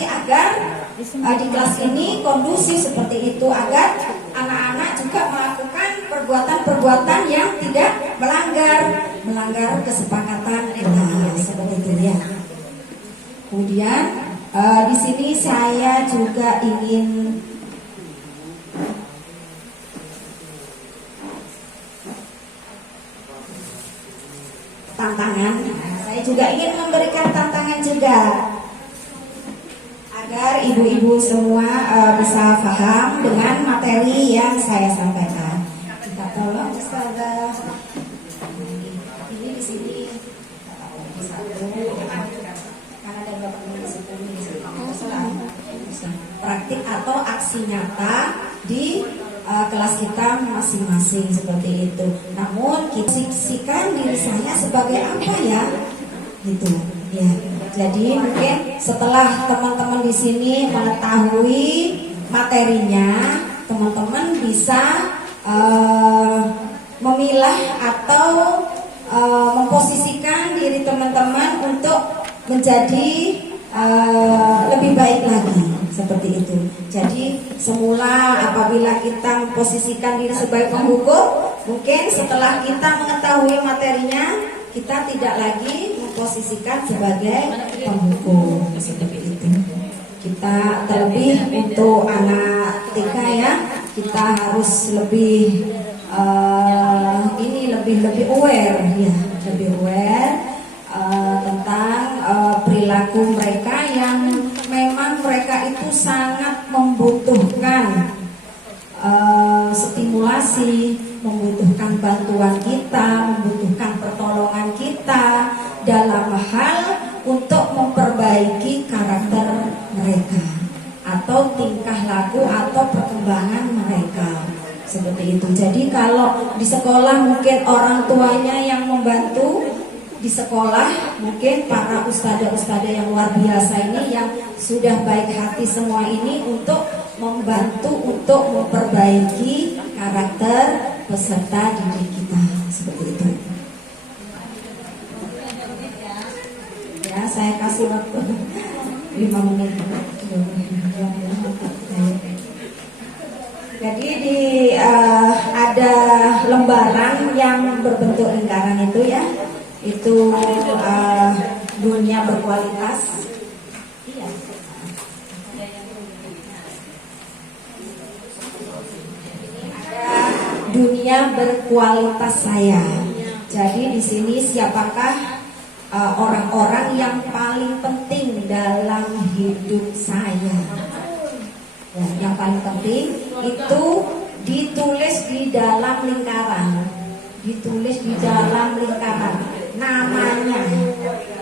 agar di kelas ini kondusif seperti itu, agar anak-anak juga melakukan perbuatan-perbuatan yang tidak melanggar kesepakatan kita, seperti itu ya. Kemudian di sini saya juga ingin tantangan. Saya juga ingin memberikan tantangan juga agar ibu-ibu semua bisa paham dengan materi yang saya sampaikan. Kita tolong Ustazah. Ini di sini karena ada beberapa teman di situ praktik atau aksi nyata di kelas kita masing-masing seperti itu. Namun kita siksikan diri saya sebagai apa ya, gitu ya. Jadi mungkin setelah teman-teman di sini mengetahui materinya, teman-teman bisa memilah atau memposisikan diri teman-teman untuk menjadi lebih baik lagi, seperti itu. Jadi semula apabila kita memposisikan diri sebagai penghukum, mungkin setelah kita mengetahui materinya, kita tidak lagi memposisikan sebagai penghukum, seperti itu. Kita terlebih untuk anak TK ya, kita harus lebih lebih aware ya, lebih aware tentang perilaku mereka yang memang mereka itu sangat membutuhkan stimulasi, membutuhkan bantuan kita, membutuhkan pertolongan kita dalam hal untuk memperbaiki atau tingkah laku atau perkembangan mereka. Seperti itu. Jadi kalau di sekolah mungkin orang tuanya yang membantu di sekolah, mungkin para ustadzah-ustadzah yang luar biasa ini yang sudah baik hati semua ini untuk membantu untuk memperbaiki karakter peserta didik kita. Seperti itu. Ya, saya kasih waktu 5 menit. Jadi ada lembaran yang berbentuk lingkaran itu ya, itu dunia berkualitas. Dunia berkualitas saya. Jadi di sini siapakah orang-orang yang paling penting dalam hidup saya? Ya, yang paling penting itu ditulis di dalam lingkaran, namanya,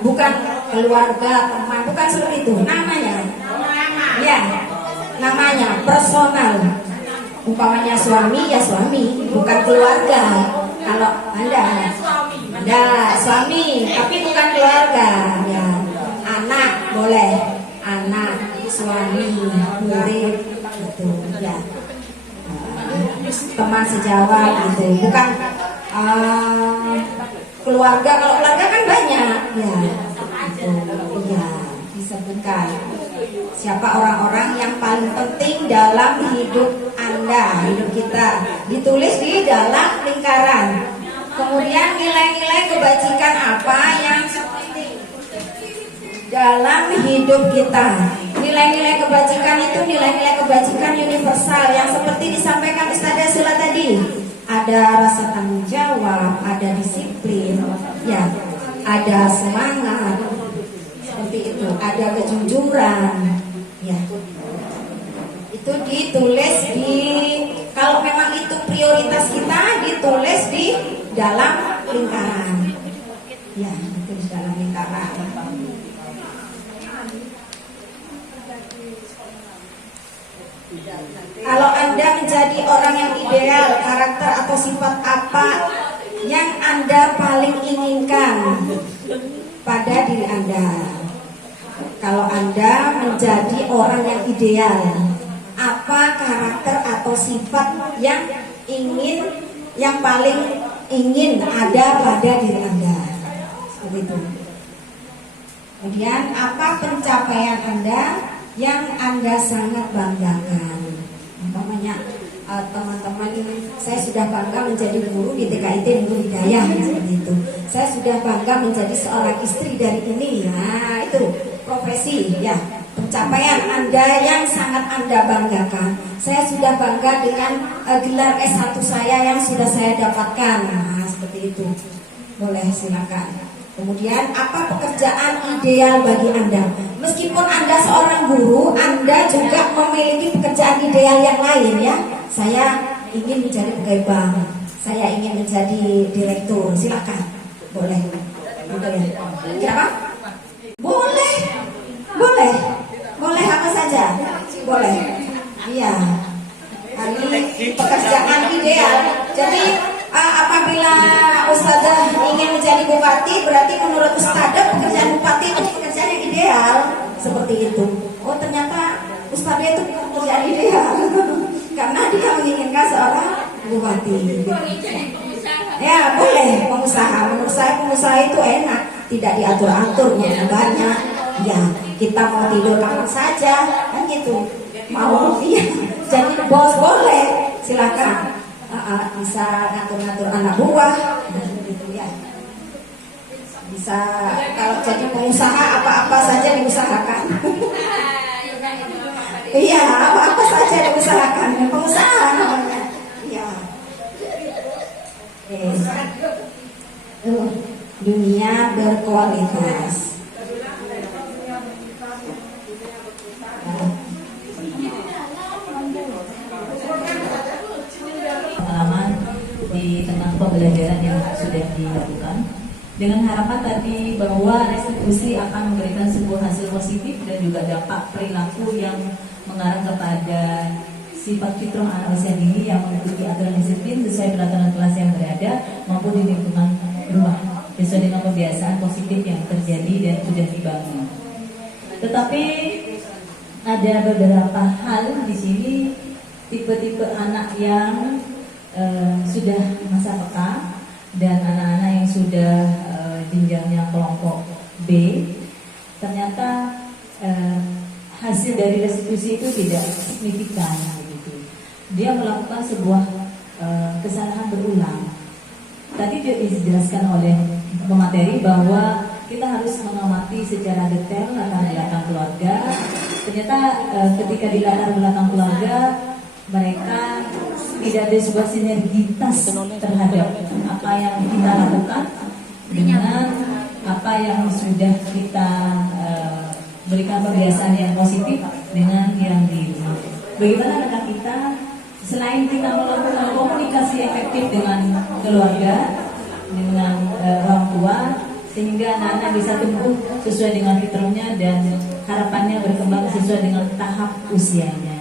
bukan keluarga, teman, bukan seperti itu, namanya, ya, namanya personal. Umpamanya suami ya suami, bukan keluarga. Kalau anda suami tapi bukan keluarga, ya. Anak boleh, anak, suami, murid, gitu, ya. Teman sejawat, gitu, bukan keluarga. Kalau keluarga kan banyak, ya, gitu, ya, disebutkan siapa orang-orang yang paling penting dalam hidup Anda, hidup kita, ditulis di dalam lingkaran. Kemudian nilai-nilai kebajikan apa yang penting dalam hidup kita. Nilai-nilai kebajikan itu nilai-nilai kebajikan universal yang seperti disampaikan Ustazah Sula tadi. Ada rasa tanggung jawab, ada disiplin, ya, ada semangat, seperti itu, ada kejujuran, ya. Itu ditulis di, kalau memang itu prioritas kita, ditulis di dalam lingkaran, ya, ditulis dalam lingkaran. Kalau Anda menjadi orang yang ideal, karakter atau sifat apa yang Anda paling inginkan pada diri Anda? Kalau Anda menjadi orang yang ideal, apa karakter atau sifat yang paling ingin ada pada diri Anda? Seperti itu. Kemudian apa pencapaian Anda yang Anda sangat banggakan? Umpamanya teman-teman ini, saya sudah bangga menjadi guru di TKIT Nurul Hidayah, seperti itu. Saya sudah bangga menjadi seorang istri dari ini, ya, itu profesi, ya, pencapaian Anda yang sangat Anda banggakan. Saya sudah bangga dengan gelar S1 saya yang sudah saya dapatkan, nah, seperti itu. Boleh, silakan. Kemudian apa pekerjaan ideal bagi Anda? Meskipun Anda seorang guru, Anda juga memiliki pekerjaan ideal yang lain, ya. Saya ingin menjadi pegawai bank, saya ingin menjadi direktur, silakan. Boleh. Boleh. Kenapa? Boleh. Boleh. Boleh apa saja? Boleh. Iya. Ini pekerjaan ideal. Jadi apabila Ustazah ingin menjadi bupati, berarti menurut Ustazah pekerjaan bupati itu pekerjaan yang ideal. Seperti itu. Oh, ternyata Ustazah itu pekerjaan ideal karena dia menginginkan seorang bupati. Ya, boleh pengusaha. Menurut saya pengusaha itu enak, tidak diatur-atur, yang banyak. Ya, kita mau tidur kapan saja, kan gitu. Mau, iya. Jadi bos boleh, silakan. Bisa ngatur-ngatur anak buah, gitu ya. Bisa kalau jadi pengusaha apa-apa saja diusahakan. Iya, apa-apa saja diusahakan. Pengusaha namanya. Iya. Dunia berkualitas. Pengalaman di tengah pembelajaran yang sudah dilakukan, dengan harapan tadi bahwa restitusi akan memberikan sebuah hasil positif dan juga dampak perilaku yang mengarah kepada sifat fitrah anak usia dini yang mengikuti aturan disiplin sesuai peraturan kelas yang berada maupun di lingkungan rumah sesuai dengan kebiasaan positif yang terjadi dan sudah dibangun. Tetapi ada beberapa hal di sini, tipe-tipe anak yang sudah masa peka dan anak-anak yang sudah jenjangnya kelompok B, ternyata hasil dari restitusi itu tidak signifikan gitu. Dia melakukan sebuah kesalahan berulang. Tadi dijelaskan oleh pemateri bahwa kita harus mengamati secara detail latar belakang keluarga. Ternyata ketika di latar belakang keluarga mereka tidak ada sebuah sinergitas terhadap apa yang kita lakukan dengan apa yang sudah kita berikan kebiasaan yang positif dengan yang di rumah. Bagaimana rekan kita selain kita melakukan komunikasi efektif dengan keluarga, dengan orang tua, sehingga anak-anak bisa tumbuh sesuai dengan fitrahnya dan harapannya berkembang sesuai dengan tahap usianya.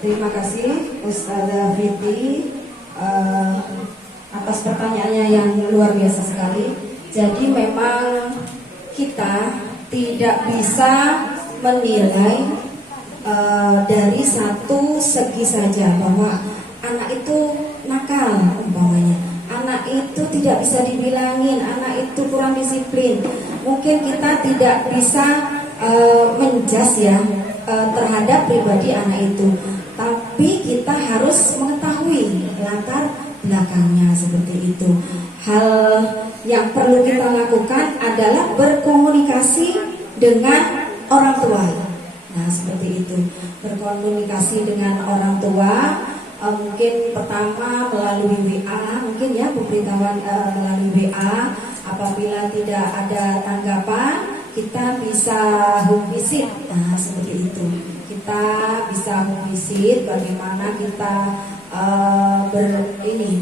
Terima kasih Ustazah Fitri atas pertanyaannya yang luar biasa sekali. Jadi memang kita tidak bisa menilai dari satu segi saja bahwa anak itu nakal umpamanya, anak itu tidak bisa dibilangin, anak itu kurang disiplin. Mungkin kita tidak bisa menjas ya terhadap pribadi anak itu, tapi kita harus mengetahui latar belakangnya seperti itu. Hal yang perlu kita lakukan adalah berkomunikasi dengan orang tua. Nah seperti itu, berkomunikasi dengan orang tua. Mungkin pertama melalui WA, mungkin ya pemberitahuan melalui WA. Apabila tidak ada tanggapan, kita bisa home visit. Nah seperti itu, kita bisa home visit. Bagaimana kita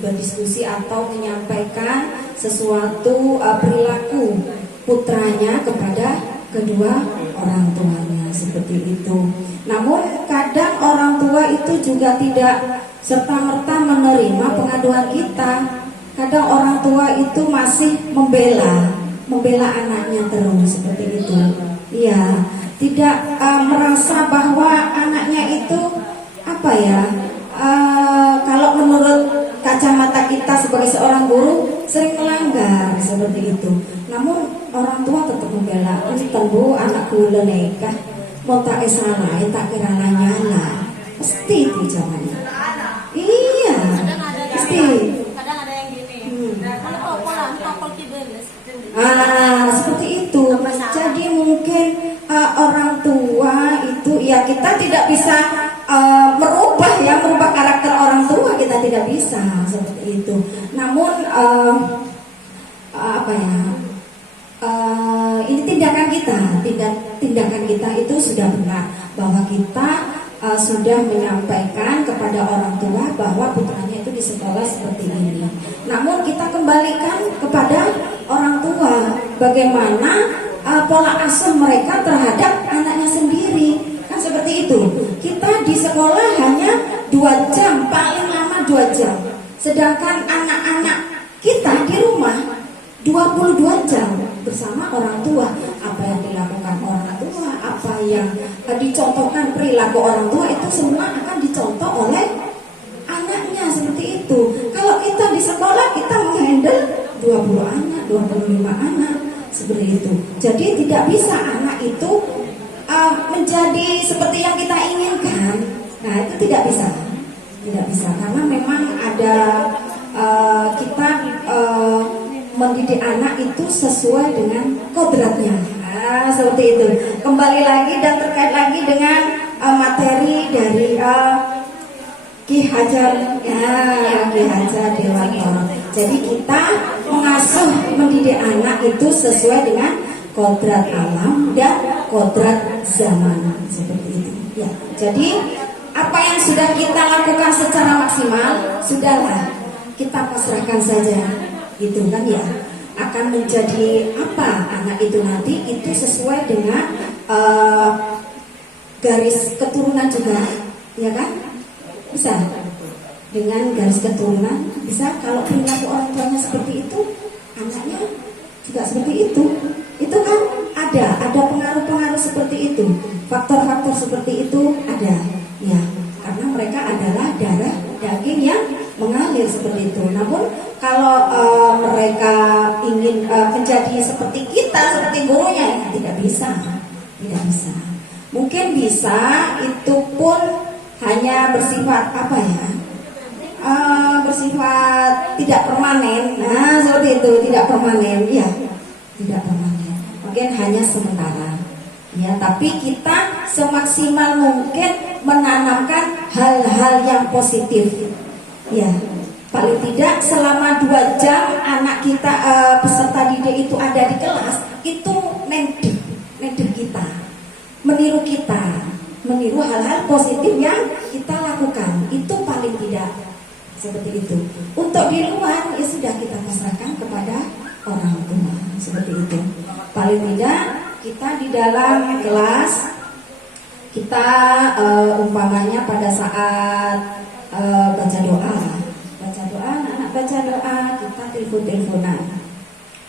berdiskusi atau menyampaikan sesuatu perilaku putranya kepada kedua orang tuanya seperti itu. Namun kadang orang tua itu juga tidak serta-merta menerima pengaduan kita. Kadang orang tua itu masih membela anaknya terus seperti itu. Iya, tidak merasa bahwa anaknya itu apa ya? Kalau menurut kacamata kita sebagai seorang guru sering melanggar seperti itu. Namun orang tua tetap membela. Bu, anakku lenekah, mau tak salah, tak kira nyala. Pasti itu jawabannya. Iya, pasti. Kadang ada yang gini. Kalau topol kibeles. Seperti itu. Jadi mungkin orang tua itu ya kita tidak bisa merubah karakter orang tua, kita tidak bisa seperti itu. Namun ini tindakan kita itu sudah benar, bahwa kita sudah menyampaikan kepada orang tua bahwa putranya itu di sekolah seperti ini. Namun kita kembalikan kepada orang tua bagaimana pola asuh mereka terhadap anaknya sendiri. Kan seperti itu. Kita di sekolah hanya 2 jam, paling lama 2 jam. Sedangkan anak-anak kita di rumah 22 jam bersama orang tua. Apa yang dilakukan orang tua, apa yang dicontohkan perilaku orang tua, itu semua akan dicontoh oleh anaknya seperti itu. Kalau kita di sekolah, kita menghandle 20 anak, 25 anak seperti itu. Jadi tidak bisa anak itu menjadi seperti yang kita inginkan. Nah itu tidak bisa karena memang ada kita mendidik anak itu sesuai dengan kodratnya. Seperti itu. Kembali lagi dan terkait lagi dengan materi dari Ki Hajar Dewantoro. Jadi kita mengasuh mendidik anak itu sesuai dengan kodrat alam dan kodrat zaman seperti itu. Ya. Jadi apa yang sudah kita lakukan secara maksimal sudahlah kita pasrahkan saja, gitu kan ya. akan menjadi apa anak itu nanti, itu sesuai dengan garis keturunan juga, ya kan? Bisa dengan garis keturunan, bisa. Kalau perilaku orang tuanya seperti itu, anaknya juga seperti itu. Itu kan ada pengaruh-pengaruh seperti itu, faktor-faktor seperti itu ada, ya. Karena mereka adalah darah daging yang mengalir seperti itu. Namun kalau mereka ingin menjadi seperti kita, seperti gurunya, ya, tidak bisa. Mungkin bisa, itu pun hanya bersifat apa ya? Bersifat tidak permanen. Nah, seperti itu, tidak permanen, ya, tidak permanen. Mungkin hanya sementara, ya. Tapi kita semaksimal mungkin menanamkan hal-hal yang positif, ya. Paling tidak selama 2 jam anak kita peserta didik itu ada di kelas, itu neder kita, meniru hal-hal positif yang kita lakukan. Itu paling tidak seperti itu. Untuk di luar ya sudah kita pasrahkan kepada orang tua, seperti itu. Paling tidak kita di dalam kelas, kita umpamanya pada saat baca doa, anak-anak baca doa, kita telepon-teleponan.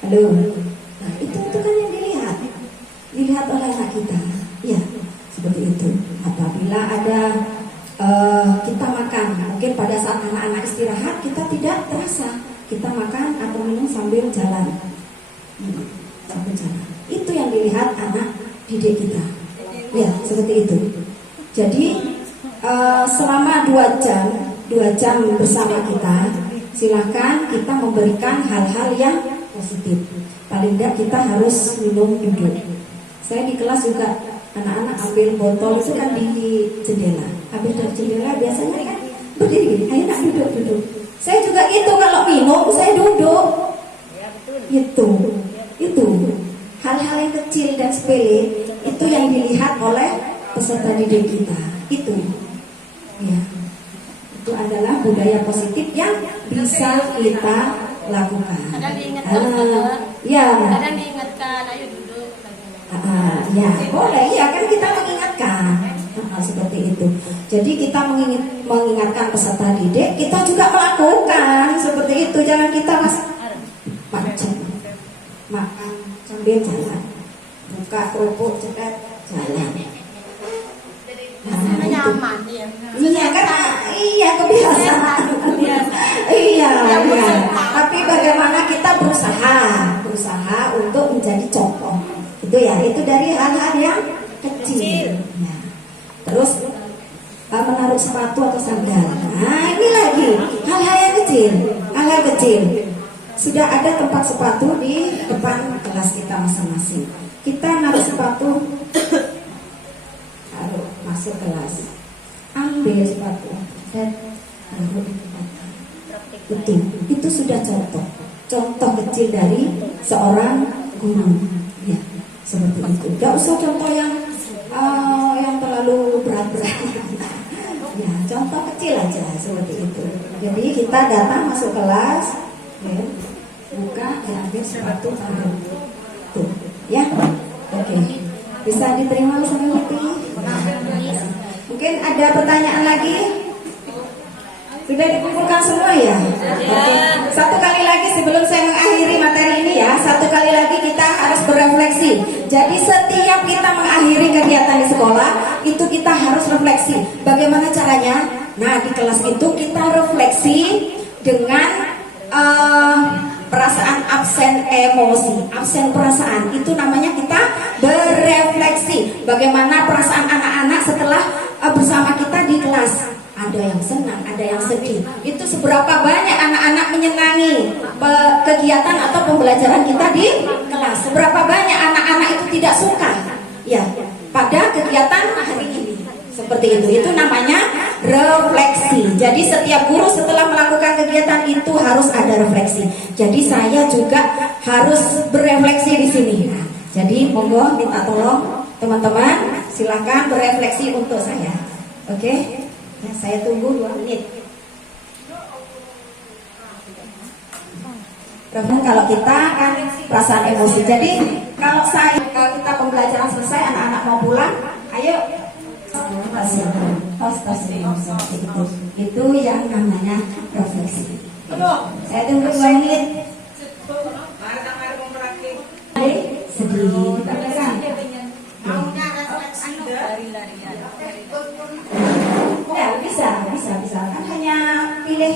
Halo. Nah, itu kan yang dilihat oleh anak kita, ya, seperti itu. Apabila ada kita makan, mungkin pada saat anak-anak istirahat kita tidak terasa, kita makan atau minum sambil jalan, itu yang dilihat anak didik kita, ya, seperti itu. Jadi selama 2 jam bersama kita, silakan kita memberikan hal-hal yang positif. Paling tidak kita harus minum duduk. Saya di kelas juga, anak-anak ambil botol itu kan di jendela. Habis dari jendela biasanya kan berdiri, ayo nak duduk. Saya juga gitu, kalau minum saya duduk. Itu hal-hal yang kecil dan sepele itu yang dilihat oleh peserta didik kita. Itu, ya, itu adalah budaya positif yang bisa kita lakukan. Kadang diingatkan, ya. Kadang diingatkan, ayo duduk. Ya, boleh, ya kan kita mengingatkan, seperti itu. Jadi kita mengingatkan peserta didik, kita juga melakukan seperti itu. Jangan kita makan sambil jalan, buka kerupuk cepat jalan. Nyaman dia. Iya kan, iya kebiasaan. Iya. Tapi bagaimana kita berusaha untuk menjadi contoh. Itu ya, itu dari hal-hal yang kecil. Ya. Terus menaruh sepatu atau sandal. Nah, ini lagi hal-hal yang kecil. Sudah ada tempat sepatu di depan kelas kita masing-masing. Kita naruh sepatu, masuk kelas, ambil sepatu dan taruh di tempat. Itu sudah contoh kecil dari seorang guru, ya, seperti itu. Gak usah contoh yang terlalu berat-berat, ya, contoh kecil aja seperti itu. Jadi kita datang masuk kelas, ya, buka, ambil sepatu, taruh, tuh, ya, oke. Bisa diterima sama Mati? Mungkin ada pertanyaan lagi? Sudah dikumpulkan semua ya? Oke. Satu kali lagi sebelum saya mengakhiri materi ini ya, satu kali lagi kita harus berefleksi. Jadi setiap kita mengakhiri kegiatan di sekolah, itu kita harus refleksi. Bagaimana caranya? Nah, di kelas itu kita refleksi dengan perasaan absen emosi, absen perasaan. Itu namanya kita berefleksi. Bagaimana perasaan anak-anak setelah bersama kita di kelas. Ada yang senang, ada yang sedih. Itu seberapa banyak anak-anak menyenangi kegiatan atau pembelajaran kita di kelas. Seberapa banyak anak-anak itu tidak suka, ya, pada kegiatan hari ini. Seperti itu namanya refleksi. Jadi setiap guru setelah melakukan kegiatan itu harus ada refleksi. Jadi saya juga harus berefleksi di sini. Nah, jadi monggo minta tolong teman-teman, silakan berefleksi untuk saya. Oke? Ya, saya tunggu 2 menit. Karena kalau kita kan perasaan emosi. Jadi kalau kita pembelajaran selesai, anak-anak mau pulang, ayo itu yang namanya refleksi. Saya tunggu 2 menit. Sedih, dikatakan. Ya bisa. Kan hanya pilih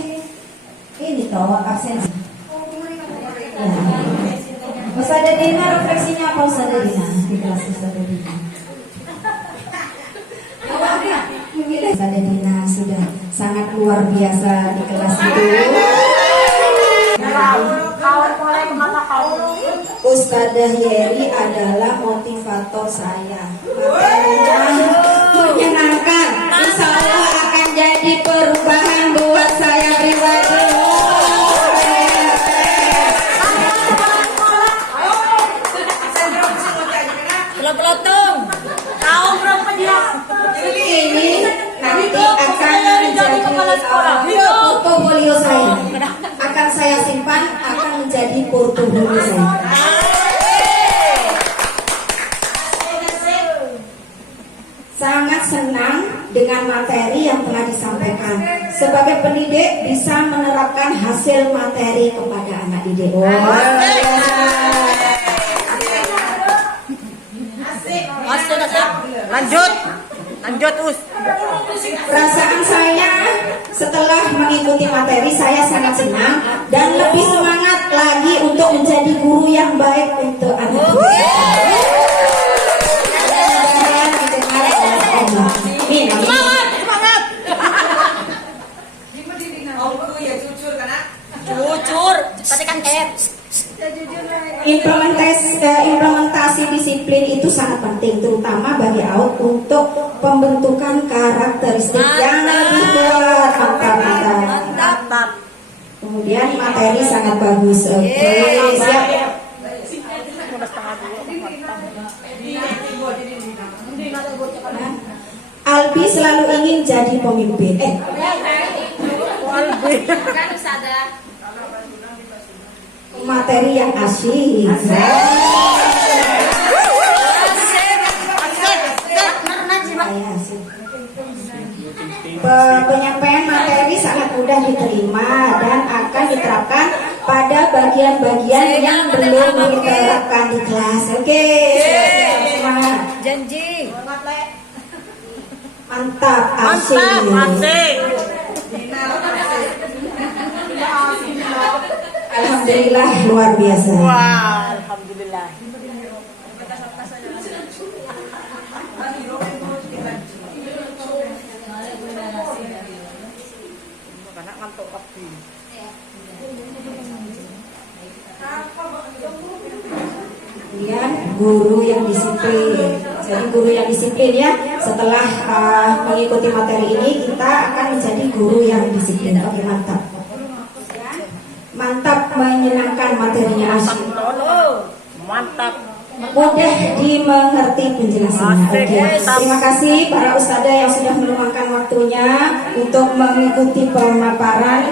ini toh absensi. Ya. Ustazah Dina refleksinya apa Ustazah Dina di kelas Ustazah Dina? Ustazah Dina sudah sangat luar biasa di kelas itu. Ustazah Yeri adalah motivator saya. Materinya menyenangkan. Insya Allah akan jadi perubahan buat saya pribadi. Pelotong. Kau berapa dia? Ini nanti akan menjadi portofolio saya. Akan saya simpan, akan menjadi portofolio saya. Sangat senang dengan materi yang telah disampaikan. Sebagai pendidik bisa menerapkan hasil materi kepada anak didik. Lanjut Us. Perasaan saya setelah mengikuti materi, saya sangat senang dan lebih semangat lagi untuk menjadi guru yang baik untuk anak didik. Jujur, tadi kan Implementasi disiplin itu sangat penting, terutama bagi AUD untuk pembentukan karakteristik yang lebih kuat. Mantap. Kemudian materi sangat bagus. Oke, siap. Albi selalu ingin jadi pemimpin. Materi yang asyik. Penyampaian materi sangat mudah diterima dan akan diterapkan pada bagian-bagian yang belum diterapkan di kelas. Oke, semangat. janji. Mantap, asyik. Alhamdulillah, luar biasa. Wah, alhamdulillah. Kemudian guru yang disiplin. Jadi guru yang disiplin ya. Setelah mengikuti materi ini, kita akan menjadi guru yang disiplin. Oke, mantap. Mantap, menyenangkan, materinya asyik. Mantap. Mudah dimengerti penjelasannya. Oke. Terima kasih para ustadzah yang sudah meluangkan waktunya untuk mengikuti pemaparan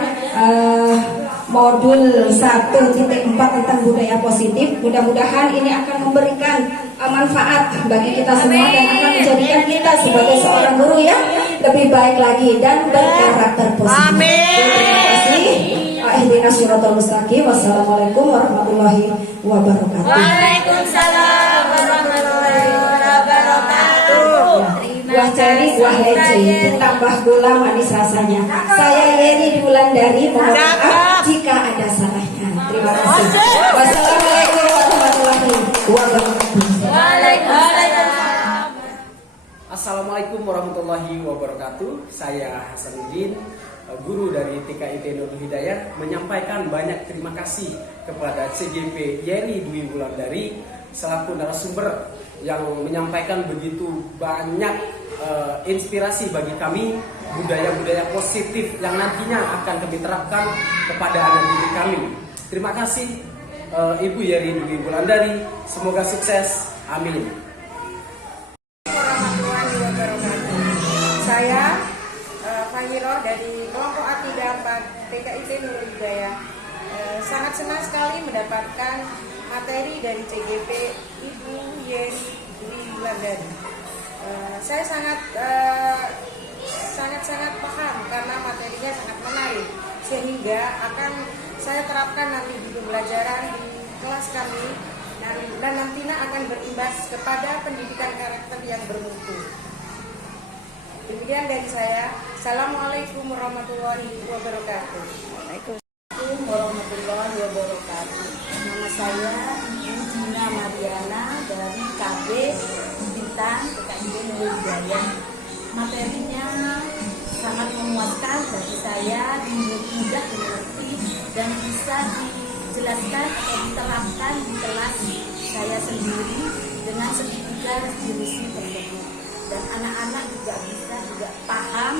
modul 1.4 tentang budaya positif. Mudah-mudahan ini akan memberikan manfaat bagi kita semua dan akan menjadikan kita sebagai seorang guru yang lebih baik lagi dan berkarakter positif. Terima kasih. Ihdinas siratal mustaqim. Wassalamualaikum warahmatullahi wabarakatuh. Waalaikumsalam warahmatullahi wabarakatuh. Buah ceri, buah leci, ditambah gula manis rasanya. Saya Yeri Wulandari, mohon maaf jika ada salahnya. Terima kasih. Wassalamualaikum warahmatullahi wabarakatuh. Waalaikumsalam. Assalamualaikum warahmatullahi wabarakatuh. Saya Hasanuddin, guru dari TKIT Nurul Hidayah, menyampaikan banyak terima kasih kepada CGP Yeri Dwi Wulandari selaku narasumber yang menyampaikan begitu banyak inspirasi bagi kami, budaya-budaya positif yang nantinya akan kami terapkan kepada anak didik kami. Terima kasih Ibu Yeri Dwi Wulandari, semoga sukses, amin. Warahmatullahi wabarakatuh. Saya Fahiroh dari kelompok A34 TKIT Nurul Hidayah. sangat senang sekali mendapatkan materi dari CGP Ibu Yeni Wulandari. Saya sangat paham karena materinya sangat menarik, sehingga akan saya terapkan nanti di pembelajaran di kelas kami, dan nantinya akan berimbas kepada pendidikan karakter yang bermutu. Demikian dari saya. Assalamualaikum warahmatullahi wabarakatuh. Assalamualaikum warahmatullahi wabarakatuh. Nama saya Ibu Gina Mariana dari KB Bintang TKIP Nurul Hidayah. Materinya sangat memuaskan bagi saya, mudah dimengerti dan bisa dijelaskan atau diterapkan di kelas saya sendiri dengan segitiga jurisi tersebut. Dan anak-anak juga bisa paham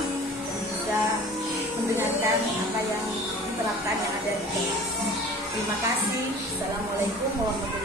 dan bisa mendengarkan apa yang diterapkan yang ada di kelas. Terima kasih. Assalamualaikum warahmatullahi wabarakatuh.